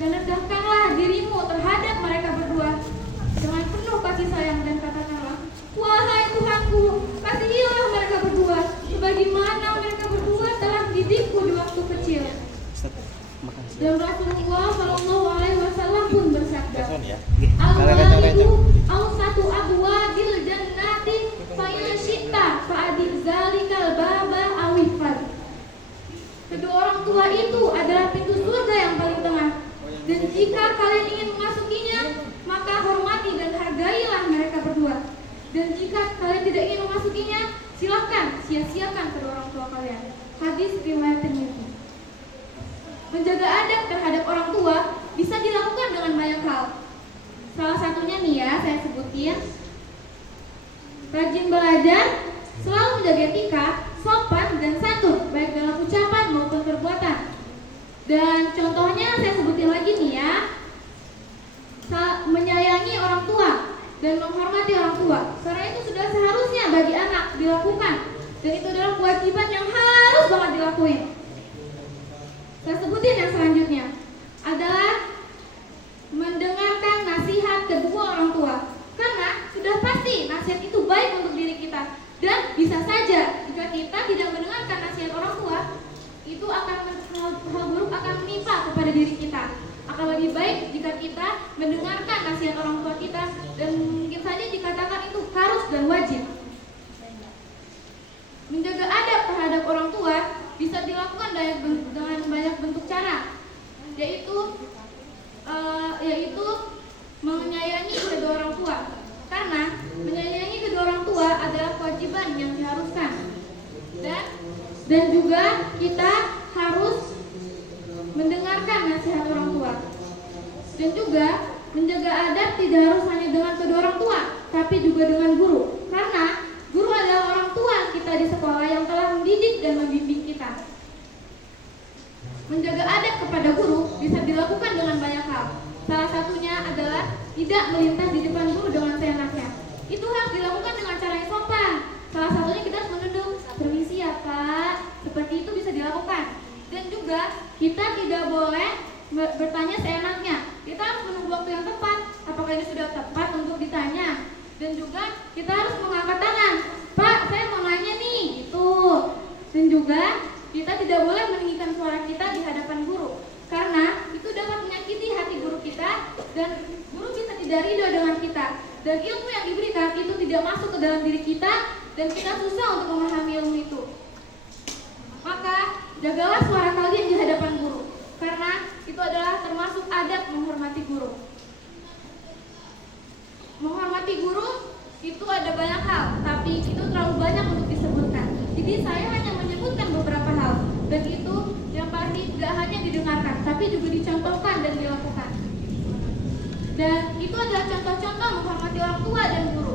dan rendahkanlah dirimu terhadap mereka berdua dengan penuh kasih sayang dan katakanlah, wahai Tuhanku, kasihilah mereka berdua sebagaimana mereka berdua telah didikku di waktu kecil. Dan Rasulullah Shallallahu Alaihi Wasallam pun bersabda, Al-walidu awsatu abwabil jannati fa'in syi'ta fa'adil zalikal baba awifal. Kedua orang tua itu adalah pintu surga yang paling tengah, dan jika kalian ingin memasukinya, maka hormati dan hargailah mereka berdua. Dan jika kalian tidak ingin memasukinya, silakan sia-siakan kedua orang tua kalian. Hadis riwayat Tirmidzi. Menjaga adab terhadap orang tua bisa dilakukan dengan banyak hal. Salah satunya nih ya, saya sebutin. Rajin belajar, selalu menjaga etika, sopan dan santun, baik dalam ucapan maupun perbuatan. Dan contohnya saya sebutin lagi nih ya. Menyayangi orang tua dan menghormati orang tua, karena itu sudah seharusnya bagi anak dilakukan, dan itu adalah kewajiban yang harus banget dilakuin. Saya sebutin yang selanjutnya adalah mendengarkan nasihat kedua orang tua. Karena sudah pasti nasihat itu baik untuk diri kita. Dan bisa saja jika kita tidak mendengarkan nasihat orang tua, itu akan hal buruk akan menimpa kepada diri kita. Akan lebih baik jika kita mendengarkan nasihat orang tua kita, dan mungkin saja dikatakan itu harus dan wajib. Menjaga adab terhadap orang tua bisa dilakukan dengan banyak bentuk cara, yaitu menyayangi kedua orang tua. Karena menyayangi kedua orang tua adalah kewajiban yang diharuskan. Dan juga kita harus mendengarkan nasihat orang tua. Dan juga menjaga adab tidak harus hanya dengan kedua orang tua, tapi juga dengan guru. Karena guru adalah orang tua kita di sekolah yang telah mendidik dan membimbing kita. Menjaga adab kepada guru bisa dilakukan dengan banyak hal. Salah satunya adalah tidak melintas di depan guru dengan seenaknya. Itu harus dilakukan dengan cara yang sopan. Salah satunya kita harus menunduk, permisi ya Pak. Seperti itu bisa dilakukan. Dan juga kita tidak boleh bertanya seenaknya. Kita harus menunggu waktu yang tepat. Apakah ini sudah tepat untuk ditanya? Dan juga kita harus mengangkat tangan. Pak, saya mau nanya nih, gitu. Dan juga kita tidak boleh meninggikan suara kita di hadapan guru, karena itu dapat menyakiti hati guru kita dan guru bisa tidak ridho dengan kita. Dan ilmu yang diberikan itu tidak masuk ke dalam diri kita dan kita susah untuk memahami ilmu itu. Maka jagalah suara kalian di hadapan guru, karena itu adalah termasuk adab menghormati guru. Menghormati guru itu ada banyak hal, tapi itu terlalu banyak untuk disebutkan. Jadi saya hanya menyebutkan beberapa hal, dan itu yang pasti tidak hanya didengarkan, tapi juga dicontohkan dan dilakukan. Dan itu adalah contoh-contoh menghormati orang tua dan guru.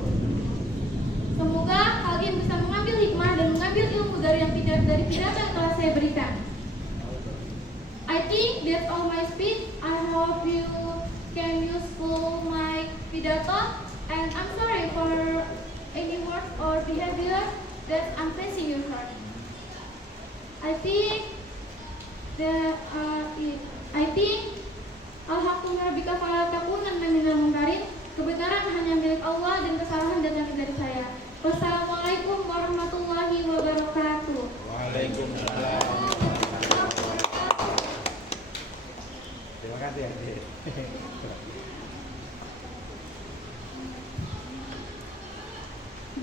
Semoga kalian bisa mengambil hikmah dan mengambil ilmu dari pidato yang telah saya berikan. I think that's all my speech. I hope you can useful my pidato, and I'm sorry for any words or behavior that I'm facing you hurt. I think Al-Haqqu rabbika fala takunanna minal mumtarin. Kebenaran hanya milik Allah dan kesalahan datang dari saya. Wassalamualaikum warahmatullahi wabarakatuh. Waalaikumsalam. Terima kasih Adik.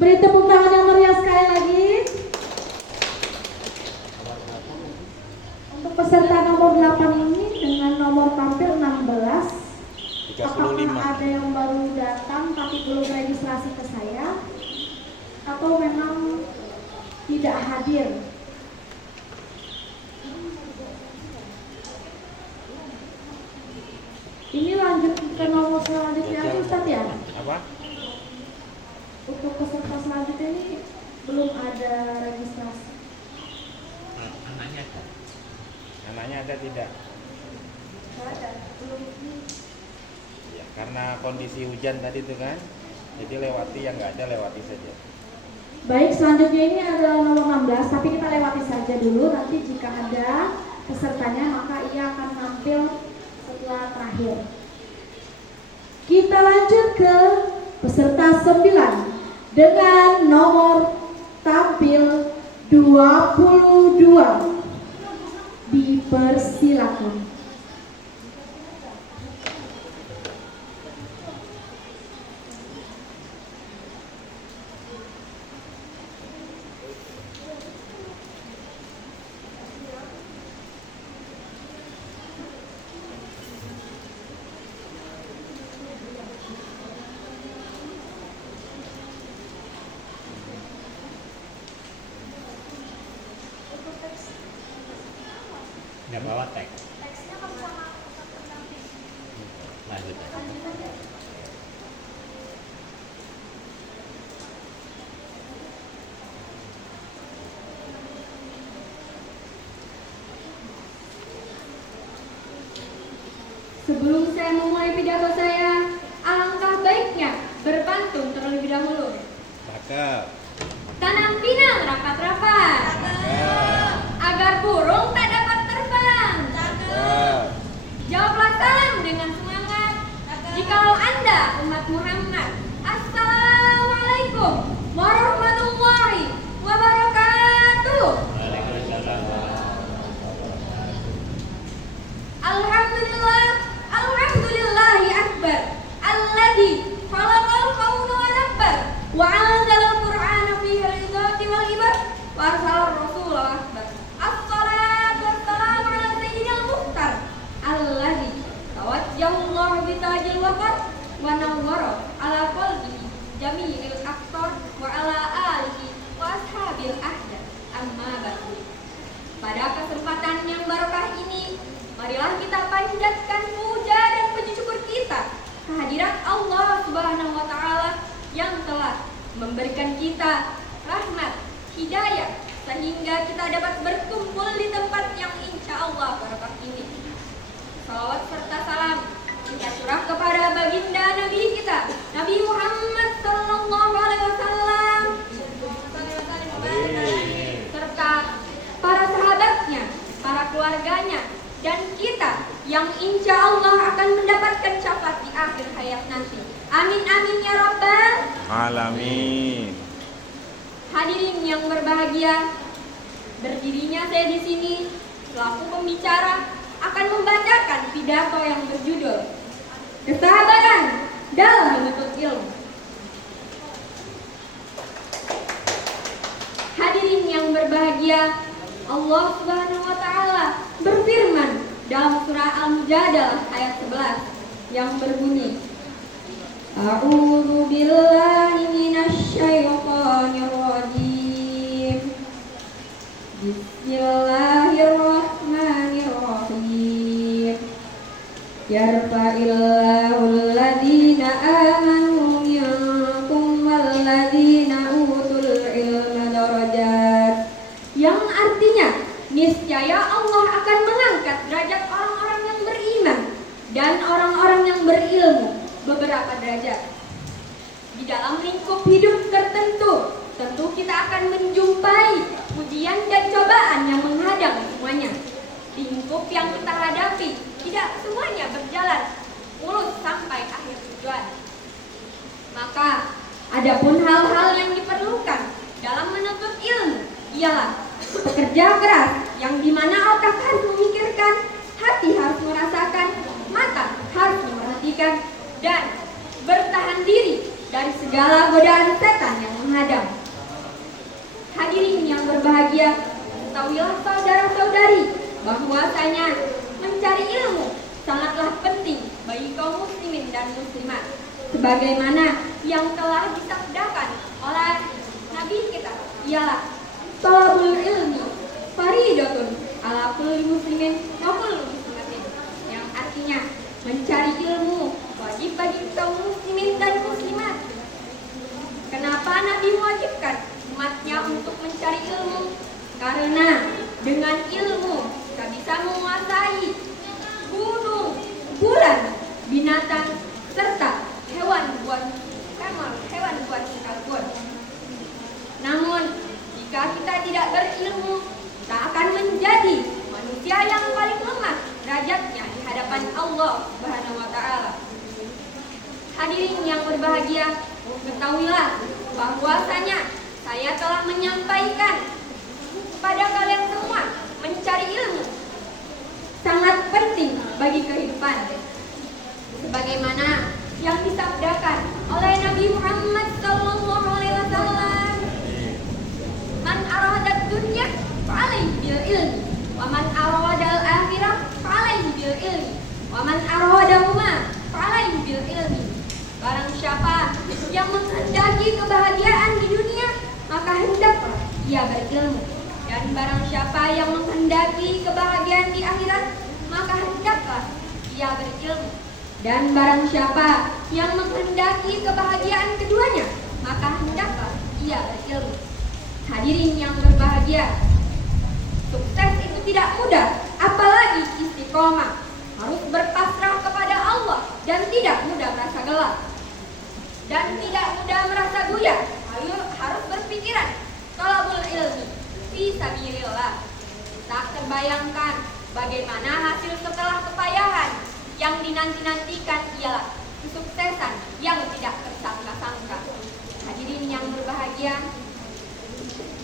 Beri tepuk tangan yang meriah sekali lagi untuk peserta nomor 8 ini dengan nomor tampil 16. Apakah ada yang baru datang tapi belum registrasi ke saya atau memang tidak hadir? Ini lanjut ke nomor selanjutnya Ustaz ya? Apa? Untuk peserta selanjutnya ini belum ada registrasi. Anaknya ada? Anaknya ada tidak? Tidak ada, belum. Ya, karena kondisi hujan tadi itu kan, jadi lewati yang nggak ada, lewati saja. Baik, selanjutnya ini adalah nomor 16, tapi kita lewati saja dulu. Nanti jika ada pesertanya maka ia akan tampil setelah terakhir. Kita lanjut ke peserta 9 dengan nomor tampil 22. Dipersilakan. Nggak bawa teks. Lanjut aja. Sebelum saya memulai pidato saya, alangkah baiknya berpantun terlebih dahulu. Cakep. Tanam pinang rapat-rapat, agar burung tak dapat terbang. dengan semangat. Jikalau Anda umat Muhammad, Assalamualaikum warahmatullahi wabarakatuh. Alhamdulillah, alhamdulillahi akbar. Alladzi khalaqal kauna wa dabbar wa anzalal qur'ana fihi al-hidayati wal ibar wa arsalar rasulahu akbar. Assalatu wassalamu ala sayyidil muhtar alladzi tawajjahallahu bitajil waqar wa nawwara ala qalbihi jami'il aqtar wa ala alihi wa ashabil ahdan. Amma ba'du. Pada kesempatan yang barokah ini, marilah kita panjatkan puja dan puji syukur kita kehadirat Allah Subhanahu wa taala yang telah memberikan kita rahmat, hidayah sehingga kita dapat berkumpul di tempat yang insya Allah barokah ini. Salawat serta salam kita curah kepada baginda Nabi kita, Nabi Muhammad sallallahu alaihi wasallam, serta para sahabatnya, para keluarganya, dan kita yang insya Allah akan mendapatkan syafaat di akhir hayat nanti. Amin amin ya rabbal Alamin. hadirin yang berbahagia, berdirinya saya di sini selaku pembicara akan membacakan pidato yang berjudul Kesabaran dalam menuntut ilmu. Hadirin yang berbahagia, Allah Subhanahu wa taala berfirman dalam surah Al-Mujadalah ayat 11 yang berbunyi, A'udzu billahi minasy syaithanir rajim. Bismillahirrahmanirrahim. Yarfa'illahu alladhina amanu minkum walladzina utul ilma darajat. Yang artinya, niscaya Allah akan mengangkat derajat orang-orang yang beriman dan orang-orang yang berilmu beberapa derajat. Di dalam lingkup hidup tertentu, tentu kita akan menjumpai ujian dan cobaan yang menghadang semuanya. Lingkup yang kita hadapi tidak semuanya berjalan mulus sampai akhir tujuan. Maka, adapun hal-hal yang diperlukan dalam menuntut ilmu ialah pekerja keras yang dimana otak harus memikirkan, hati harus merasakan, mata harus memperhatikan, dan bertahan diri dari segala godaan setan yang menghadang. Hadirin yang berbahagia, ketahuilah saudara-saudari bahwasanya mencari ilmu sangatlah penting bagi kaum muslimin dan muslimat, sebagaimana yang telah disabdakan oleh Nabi kita ialah talabul ilmi faridatun ala kulli muslimin wa kulli muslimatin, yang artinya mencari ilmu wajib bagi kaum muslimin dan muslimat. Kenapa Nabi mewajibkan umatnya untuk mencari ilmu? Karena dengan ilmu kita bisa menguasai gunung, bulan, binatang, serta hewan buat kita pun. Namun jika kita tidak berilmu, kita akan menjadi manusia yang paling lemah derajatnya di hadapan Allah Subhanahu wa taala. Hadirin yang berbahagia, ketahuilah bahwasanya saya telah menyampaikan kepada kalian semua mencari ilmu sangat penting bagi kehidupan. Sebagaimana yang disabdakan oleh Nabi Muhammad sallallahu alaihi wasallam, man aradad dunya fa'alaihi bil ilmi wa man aradal akhirah fa'alaihi bil ilmi wa man aradahuma fa'alaihi bil ilmi. Barang siapa yang menghendaki kebahagiaan di dunia, maka hendaklah ia berilmu. Dan barang siapa yang menghendaki kebahagiaan di akhirat, maka hendaklah ia berilmu. Dan barang siapa yang menghendaki kebahagiaan keduanya, maka hendaklah ia berilmu. Hadirin yang berbahagia, sukses itu tidak mudah, apalagi istiqomah. Harus berpasrah kepada Allah dan tidak mudah merasa gelap dan tidak mudah merasa goyah. Harus berpikiran thalabul ilmi fi sabilillah. Tak terbayangkan bagaimana hasil setelah kepayahan yang dinanti-nantikan ialah kesuksesan yang tidak tersangka-sangka. Hadirin yang berbahagia,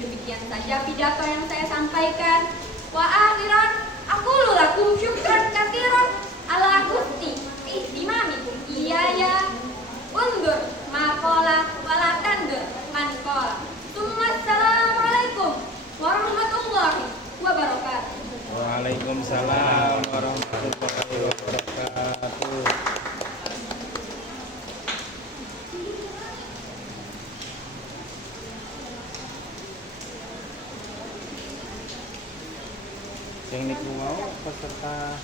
demikian saja pidato yang saya sampaikan. Wa akhiran aqulu lakum syukran katsiran ala husni ihtimamikum iyaya undur maqala wala tandur man qala. Assalamualaikum warahmatullahi wabarakatuh. Waalaikumsalam warahmatullahi wabarakatuh. Yang niku mau peserta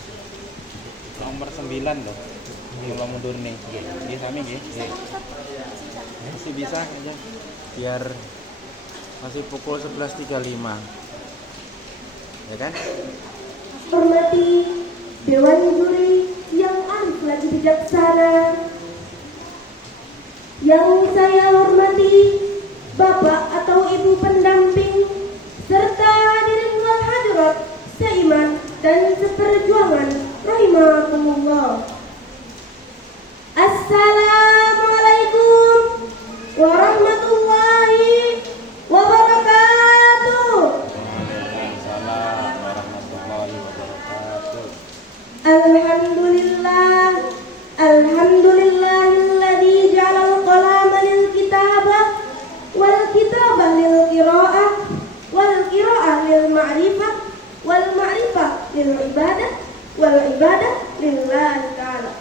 nomor 9 loh. Kalau mundur nih. Nggih sami nggih. Masih bisa aja. Biar masih pukul 11.35. Ya kan? Hormati Dewan Juri yang arif lagi bijaksana, yang saya hormati Bapak atau Ibu pendamping, serta hadirin wal hadirat seiman dan seperjuangan rahimakumullah. Assalamualaikum warahmatullahi wabarakatuh. Waalaikumsalam warahmatullahi wabarakatuh. Alhamdulillah, alhamdulillahilladzi ja'alal qalama lil kitabah wal kitabah lil qiraah wal qiraah lil ma'rifah wal ma'rifah lil ibadah wal ibadah lillahi ta'ala.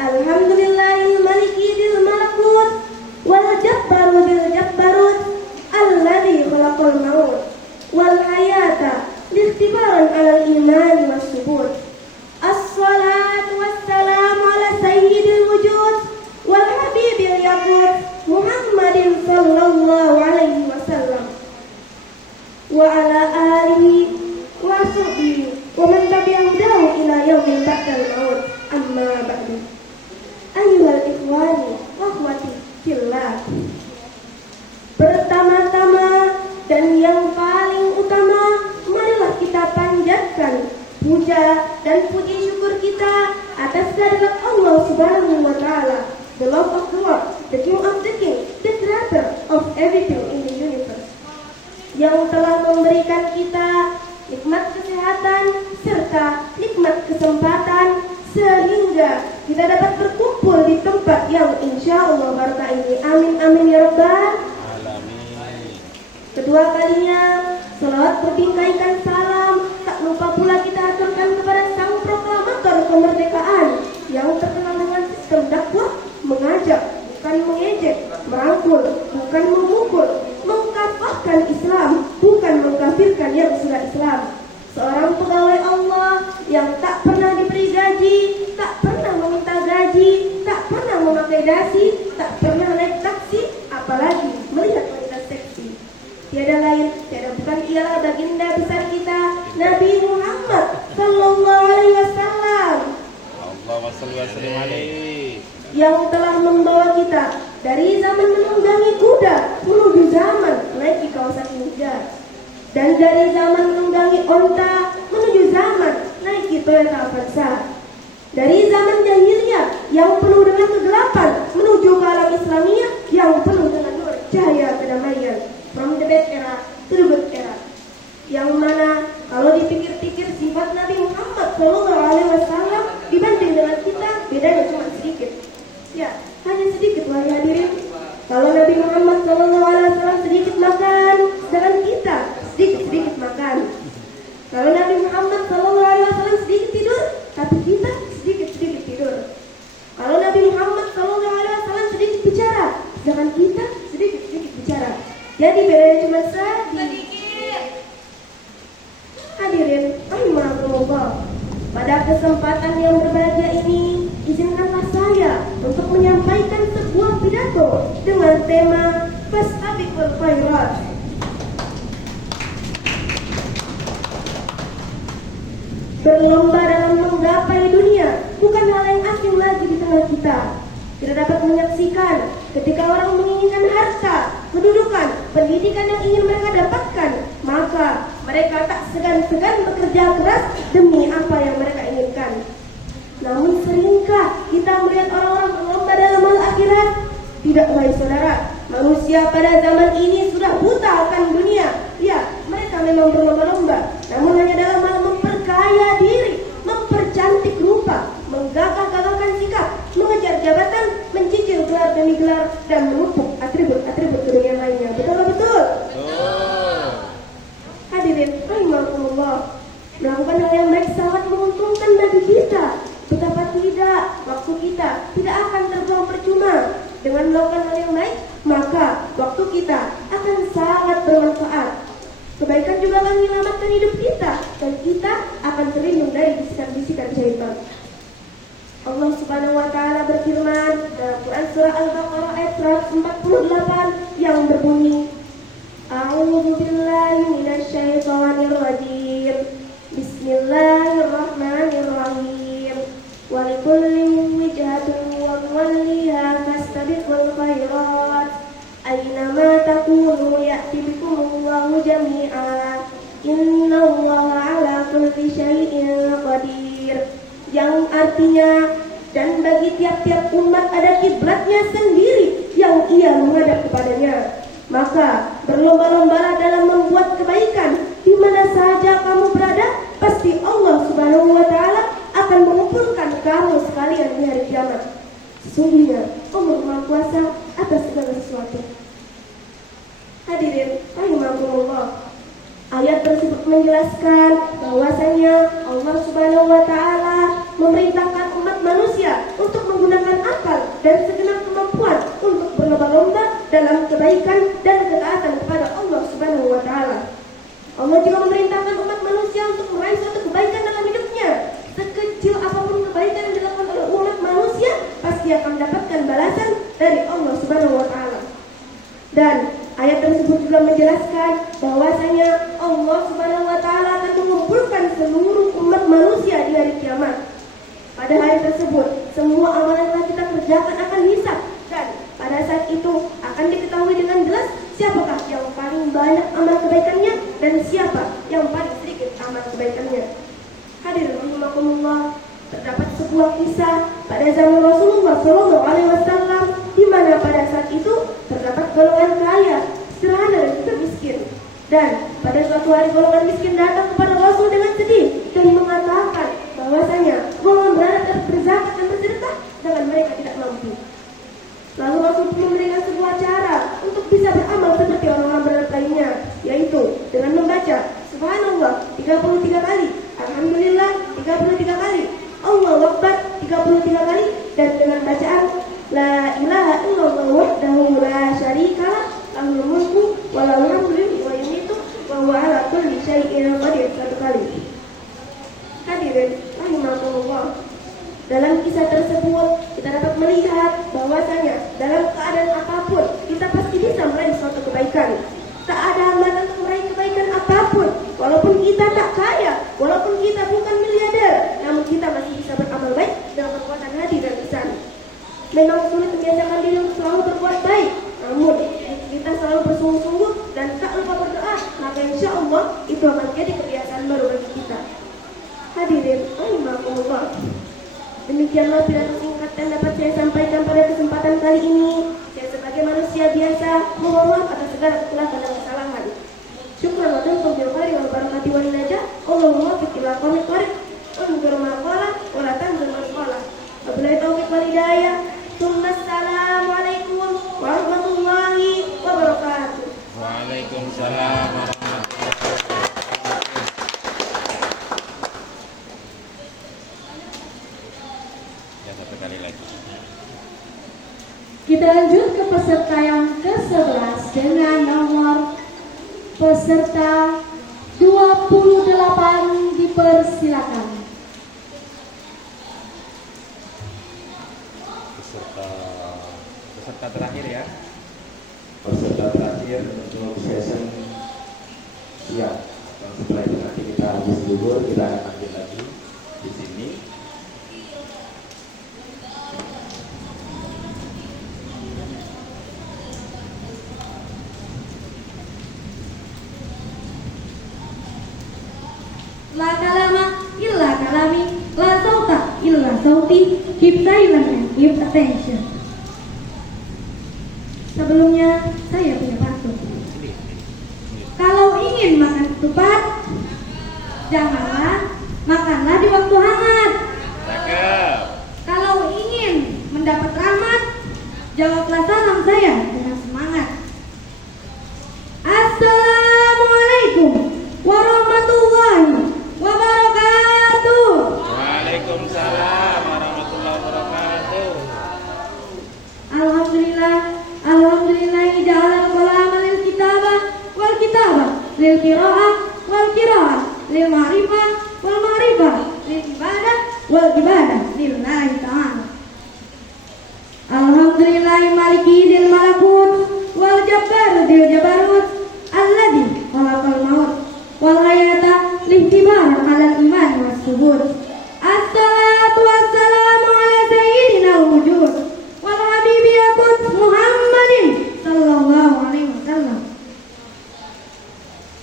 Alhamdulillahil maliki bil malakut wal jabbaru bil jabbarut alladzi khalaqal maut wal hayata liikhtibaran 'alal imani was subur. Assalatu wassalamu ala sayyidil wujud wal habibil yaqut Muhammadin sallallahu alaihi wasallam wa ala alihi wa sahbihi wa man tabi'ahu ila yaumil ba'dal maut. Amma ba'du. Ayyuhal ikhwani wa akhwati fillah. Pertama-tama dan yang paling utama, marilah kita panjatkan puja dan puji syukur kita atas kehadirat Allah Subhanahu wa taala, the Lord of the Lord, the King of the King, the creator of everything in the universe, yang telah memberikan kita nikmat kesehatan serta nikmat kesempatan sehingga kita dapat berkumpul di tempat yang insya Allah barokah ini. Amin amin ya rabbal Alamin. Kedua kalinya, salawat berbingkaikan salam tak lupa pula kita aturkan kepada sang proklamator kemerdekaan yang terkenal dengan sistem dakwah, mengajak, bukan mengejek, merangkul, bukan memukul, mengkafahkan Islam, bukan mengkafirkan yang sudah Islam. Seorang pegawai Allah yang tak pernah diberi gaji, tak pernah meminta gaji, tak pernah memakai dasi, tak pernah naik taksi, apalagi melihat wanita seksi. Tiada lain, tiada bukan ialah baginda besar kita, Nabi Muhammad sallallahu alaihi wasallam, Allahumma shalli wa sallim alaihi. yang telah membawa kita dari zaman menunggangi kuda menuju zaman naik di kawasan hujan, dan dari zaman menunggangi onta menuju zaman naiki Toyota Avanza, dari zaman jahiliyah yang penuh dengan kegelapan menuju ke alam Islamiyah yang penuh dengan nur cahaya kedamaian, from the bad era to the good era, yang mana kalau dipikir-pikir sifat Nabi Muhammad SAW dibanding dengan kita bedanya cuma sedikit. Ya, hanya sedikit wahai hadirin. Kalau Nabi Muhammad SAW sedikit makan, sedangkan kita sedikit makan. Kalau Nabi Muhammad SAW sedikit tidur, tapi kita sedikit tidur. Kalau Nabi Muhammad SAW sedikit bicara, sedangkan kita sedikit bicara. Jadi bedanya cuma sedikit. Hadirin, rahimakumullah. Pada kesempatan yang berbahagia ini, izinkanlah saya untuk menyampaikan sebuah pidato dengan tema Fastabiqul Khairat. Berlomba dalam menggapai dunia bukan hal yang asing lagi di tengah kita. Kita dapat menyaksikan ketika orang menginginkan harta, kedudukan, pendidikan yang ingin mereka dapatkan, maka mereka tak segan-segan bekerja keras demi apa yang mereka inginkan. Namun Inginankah kita melihat orang-orang berlomba dalam hal akhirat? Tidak, wahai saudara. Manusia pada zaman ini sudah buta akan dunia. Ya, mereka memang berlomba-lomba, namun hanya dalam hal memperkaya diri, mempercantik rupa, menggagah-gagahkan sikap, mengejar jabatan, mencicil gelar demi gelar, dan menumpuk atribut-atribut dunia lainnya. Betul-betul. Hadirin rahimakumullah, melakukan hal yang baik sangat menguntungkan bagi kita. Betapa tidak, waktu kita tidak akan terbuang percuma. Dengan melakukan hal yang baik, maka waktu kita akan sangat bermanfaat. Kebaikan juga akan menyelamatkan hidup kita, dan kita akan terlindung dari bisikan-bisikan syaitan. Allah Subhanahu wa taala berfirman dalam Quran surah Al-Baqarah ayat 148 yang berbunyi, A'udzu billahi minasyaitonir rajim. Bismillahirrahmanirrahim. Wa likullin wijhatun wa muwalliha fastabiqul khairat. Aynama takunu ya'ti bikumullahu jami'a. Innallaha 'ala kulli syai'in qadir. Yang artinya, dan bagi tiap-tiap umat ada kiblatnya sendiri yang ia menghadap kepadanya. Maka berlomba-lombalah dalam membuat kebaikan. Di mana saja kamu berada, pasti Allah Subhanahu wa taala akan mengumpulkan kamu sekalian di hari kiamat. Sesungguhnya Allah Maha Kuasa atas segala sesuatu. Hadirin rahimakumullah, ayat tersebut menjelaskan bahwasanya Allah Subhanahu wa taala memerintahkan umat manusia untuk menggunakan akal dan segenap kemampuan untuk berlomba-lomba dalam kebaikan dan ketaatan kepada Allah Subhanahu wa taala. Allah juga memerintahkan umat manusia untuk meraih suatu kebaikan dalam hidupnya. Sekecil apapun kebaikan yang dilakukan oleh umat manusia, pasti akan mendapatkan balasan dari Allah Subhanahu wa taala. Dan ayat tersebut juga menjelaskan bahwasanya Allah Subhanahu wa taala akan mengumpulkan seluruh umat manusia di hari kiamat. Pada hari tersebut, semua amalan yang telah kita kerjakan akan hisab, dan pada saat itu akan diketahui dengan jelas siapakah yang paling banyak amal kebaikannya dan siapa yang paling sedikit amal kebaikannya. Hadirin rahimakumullah, terdapat sebuah kisah pada zaman Rasulullah SAW, di mana pada saat itu terdapat golongan kaya, sederhana dan juga miskin. Dan pada suatu hari golongan miskin datang kepada Rasul dengan sedih dan mengatakan bahwasanya golongan beradab berzakat dan bersedekah, dengan mereka tidak mampu. Lalu Rasul memberikan sebuah cara untuk bisa beramal seperti orang-orang beradab lainnya, yaitu dengan membaca Subhanallah 33 kali, Alhamdulillah 33 kali, Allahu Akbar 33 kali, dan dengan bacaan La ilaha illallah wahdahu la syarikalah lahul mulku wa lahul hamdu wa yumiitu wa huwa ala kulli syai'in qadir 1 kali. Hadirin rahimakumullah, dalam kisah tersebut kita dapat melihat bahwasanya dalam keadaan apapun kita pasti bisa meraih suatu kebaikan. Tak ada hambatan untuk meraih kebaikan apapun, walaupun kita tak kaya, walaupun kita bukan miliarder, namun kita masih bisa beramal baik dengan kekuatan hati dan lisan. Memang sulit membiasakan diri untuk selalu berbuat baik, namun kita selalu bersungguh-sungguh dan tak lupa berdoa, maka insya Allah itu akan jadi kebiasaan baru bagi kita. Hadirin rahimakumullah, demikianlah pidato singkat yang dapat saya sampaikan pada kesempatan kali ini. Saya sebagai manusia biasa mohon maaf atas segala kekurangan dan kesalahan. Syukran wa taufiq bil khairi wal barakati wal najah. Allahumma fiqh ila qawmi qarib unzur ma qala wa la tanzur ma qala. Wabillahi taufiq wal hidayah. Assalamualaikum warahmatullahi wabarakatuh. Waalaikumsalam warahmatullahi wabarakatuh. Ya, satu kali lagi. Kita lanjut ke peserta yang ke-11 dengan nomor peserta 28, dipersilakan. Peserta terakhir ya. Peserta terakhir untuk session siang. Dan setelah itu nanti kita habis zuhur, kita akan lanjut lagi di sini. La kalama illa kalami, la sauta illa sauti, keep silent and keep attention. Sebelumnya, saya punya pantun. Kalau ingin makan ketupat, janganlah makanlah di waktu hangat. Kalau ingin mendapat rahmat, jawablah salam saya dengan semangat. Assalamualaikum warahmatullahi wabarakatuh. Waalaikumsalam warahmatullahi wabarakatuh. Alhamdulillah ja'alal qalama lil kitabah wal kitabah lil qiraah wal qiraah lil ma'rifah wal ma'rifah lil ibadah wal ibadah lillahi ta'ala. Alhamdulillah maliki dzil malakut wal jabbar dzil jabarut alladzi khalaqal maut wal hayata lihtibar 'alal iman was subur. Assalatu wassalamu ala sayyidina wujud wal habibi akut Muhammadin sallallahu alaihi wasallam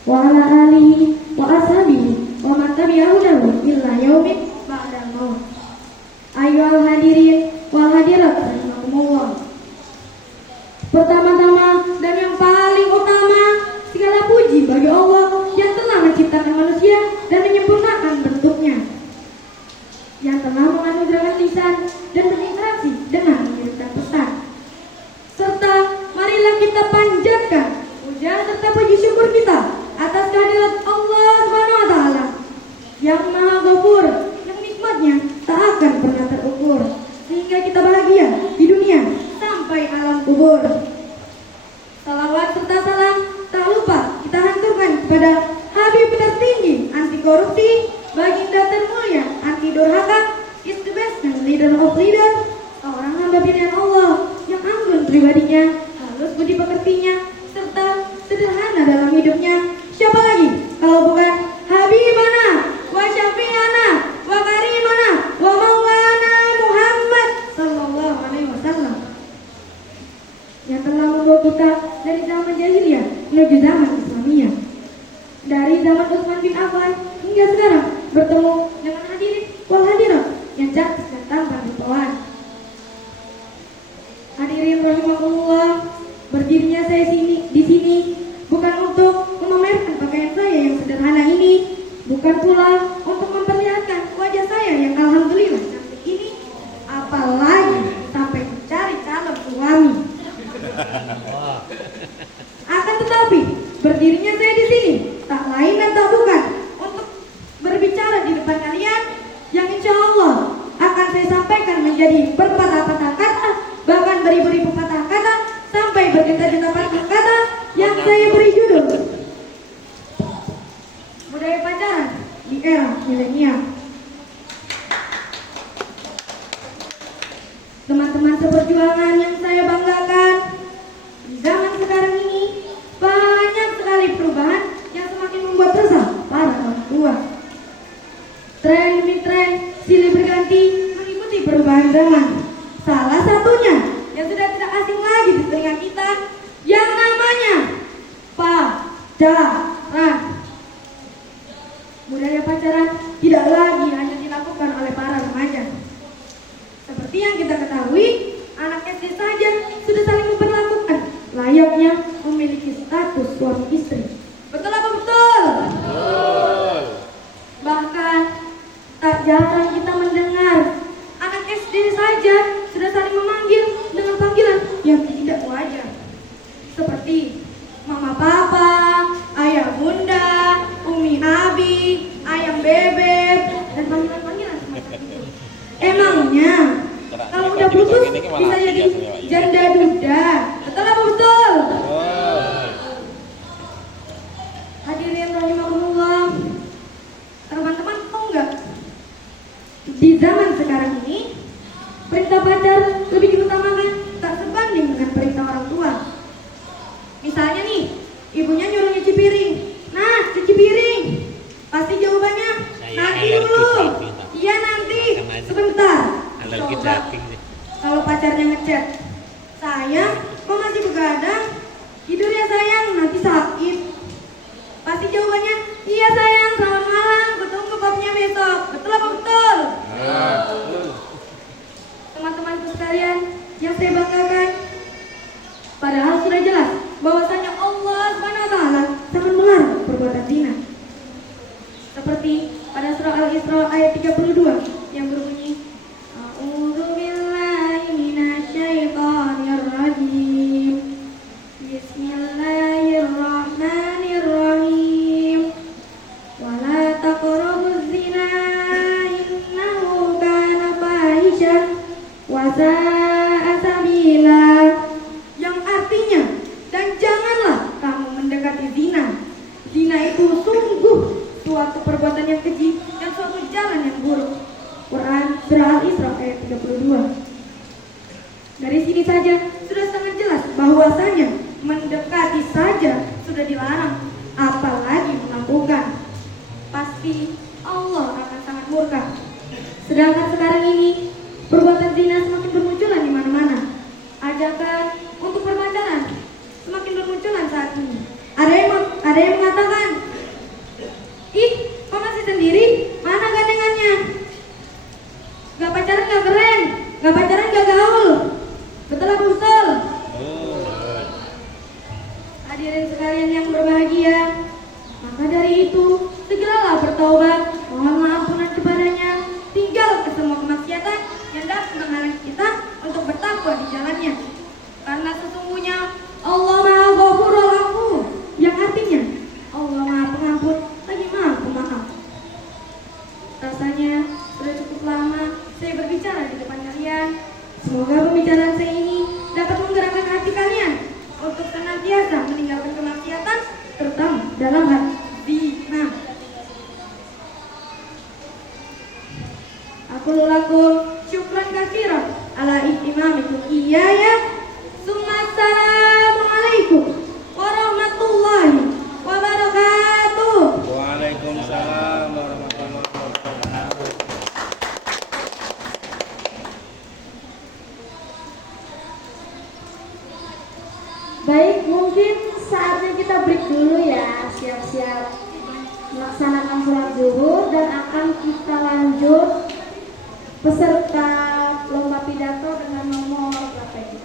wa ala alihi wa ashabihi wa man tabi'ahu illa yaumil ba'dal maut. Ayyuhal hadirin wal hadirat rahimakumullah. Pertama-tama dan yang paling utama, segala puji bagi Allah yang telah menciptakan manusia dan menyempurnakan bentuknya, yang telah menganugerahkan lisan dan berinteraksi dengan mengirimkan pesan. Serta marilah kita panjatkan puja serta puji syukur kita atas kehadirat Allah Subhanahu wa taala yang Maha Ghafur, yang nikmatnya tak akan pernah terukur, sehingga kita bahagia di dunia sampai alam kubur. Salawat serta salam tak lupa kita haturkan kepada Habib tertinggi anti korupsi, baginda termulia anti durhaka, is the best and leader of leaders, seorang hamba pilihan Allah yang anggun pribadinya, halus budi pekertinya, serta sederhana dalam hidupnya. Siapa lagi kalau bukan Habibana wa Syafi'ana wa Karimana wa Maulana Muhammad sallallahu alaihi wasallam, yang telah membawa kita dari zaman jahiliyah menuju zaman Islamiyah, dari zaman Utsman bin Affan hingga sekarang bertemu dengan hadirin wal hadirat yang cantik dan tampan rupawan. Hadirin rahimakumullah, berdirinya saya di sini bukan untuk memamerkan pakaian saya yang sederhana ini, bukan pula untuk memperlihatkan wajah saya yang alhamdulillah cantik ini, apalagi sampai mencari calon suami. Akan tetapi, berdirinya saya di sini tak lain dan tak bukan untuk berbicara di depan kalian yang insya Allah akan saya sampaikan menjadi berpatah-patah kata, bahkan beribu-ribu patah kata, sampai berjuta-juta patah kata yang saya beri judul budaya pacaran di era milenial. Teman-teman seperjuangan yang saya banggakan, di zaman sekarang ini banyak sekali perubahan yang semakin membuat resah para orang tua. Tren demi tren silih berganti mengikuti perubahan zaman. Salah satunya yang sudah tidak asing lagi di telinga kita, yang namanya pacaran. Budaya pacaran tidak lagi hanya dilakukan oleh para remaja. Seperti yang kita ketahui, anak SD saja sudah saling memperlakukan layaknya memiliki status suami istri. Betul apa betul? Betul. Bahkan tak jarang kita mendengar anak SD saja sudah saling memanggil dengan panggilan yang tidak wajar, seperti mama papa, ayah bunda, umi abi, ayam bebek, dan panggilan-panggilan semacam itu. Emangnya kalau udah putus bisa jadi janda duda? Betul apa betul? Hadirin rahimakumullah, teman-teman tahu nggak? Di zaman sekarang ini perintah pacar lebih diutamakan tak sebanding dengan perintah orang tua. Misalnya nih, ibunya nyuruh nyuci piring. Nah, cuci piring. Pasti jawabannya nanti dulu. Iya nanti, sebentar. Coba kalau pacarnya ngechat, sayang, kok masih begadang? Tidur ya sayang, nanti sakit. Pasti jawabannya, iya sayang, selamat malam, kutunggu babnya besok. Betul apa betul? sekalian yang saya banggakan, padahal sudah jelas bahwasanya Allah SWT sangat melarang perbuatan zina. Seperti pada surah Al-Isra ayat 32 yang berbunyi, A'udzubillahi minasyaitonirrajim. Bismillahirrahmanirrahim. Wala taqrabuz zina innahu kana fahisyan wa sa'a sabila. Yang artinya, dan janganlah kamu mendekati zina. Zina itu sungguh suatu perbuatan yang keji dan suatu jalan yang buruk. Quran surah Al-Isra ayat 32. Dari sini saja sudah sangat jelas bahwasanya mendekati saja sudah dilarang, apalagi melakukan. Pasti Allah akan sangat murka. Sedangkan sekarang ini perbuatan zina semakin bermunculan di mana-mana. Ajakan untuk perpacaran semakin bermunculan saat ini. Ada yang mengatakan, ih, kok masih sendiri? Mana gandengannya? Gak pacaran gak keren, gak pacaran gak gaul. Betul apa betul? Hadirin sekalian yang berbahagia, maka dari itu segeralah bertaubat, mohon ampunan kepadanya, tinggalkan semua kemaksiatan yang dapat menghalangi kita untuk bertakwa di jalannya. Karena sesungguhnya Allah Maha Ghafurur Rahim, yang artinya Allah Maha Pengampun lagi Maha Pemaaf. Rasanya sudah cukup lama saya berbicara di depan kalian. Semoga pembicaraan saya ini dapat menggerakkan hati kalian untuk senantiasa meninggalkan kemaksiatan, terutama dalam hal zina. Aku lakum syukran katsiran ala ihtimamikum iyaya. Assalamualaikum warahmatullahi wabarakatuh. Waalaikumsalam warahmatullahi wabarakatuh. Baik, mungkin saatnya kita break dulu ya, siap-siap melaksanakan sholat zuhur dan akan kita lanjut peserta lomba pidato dengan nomor berapa ini?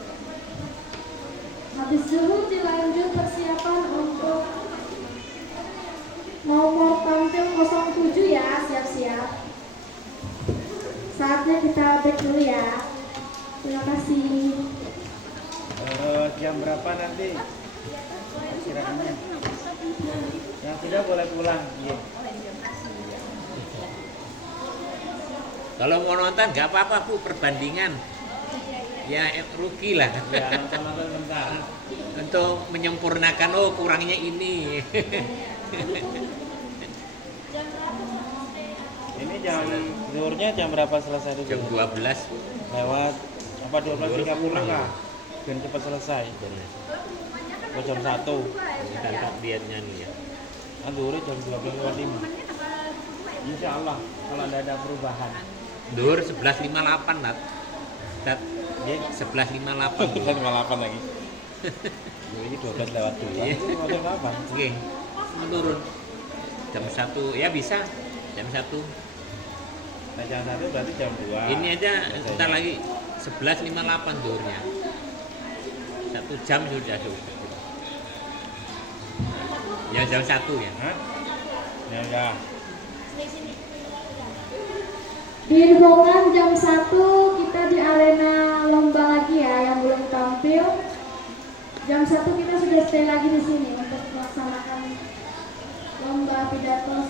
Habis zuhur dilanjut persiapan untuk nomor tampil 07 ya, siap-siap. Saatnya kita break dulu ya. Terima kasih. Jam berapa nanti? Istirahatnya. Yang sudah boleh pulang. Iya. Kalau mau nonton nggak apa-apa Bu, perbandingan. Ya rugi lah. Ya, nonton bentar. Untuk menyempurnakan, oh kurangnya ini. Ini jam zuhurnya jam berapa selesai dulu? Jam 12. Lewat apa 12.30 lah. Biar cepat selesai. Oh, jam 1. Tangkap dietnya nih ya. Kan zuhurnya jam 12.55. Insya Allah kalau ada perubahan. Dur 11.58 Nat. Nat. Ya, 11.58. 11.58 lagi. Ini 12 lewat 2. Iya. Jam kapan? Oke. Menurun. Jam 1 ya bisa. Jam 1. Nah, jam 1 berarti jam 2. Ini aja sebentar lagi 11.58 durnya. 1 jam sudah cukup. Ya jam 1 ya. Hah? Ya. Diinfokan jam 1 kita di arena lomba lagi ya yang belum tampil. Jam 1 kita sudah stay lagi di sini untuk melaksanakan lomba pidato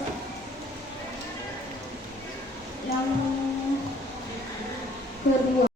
yang kedua.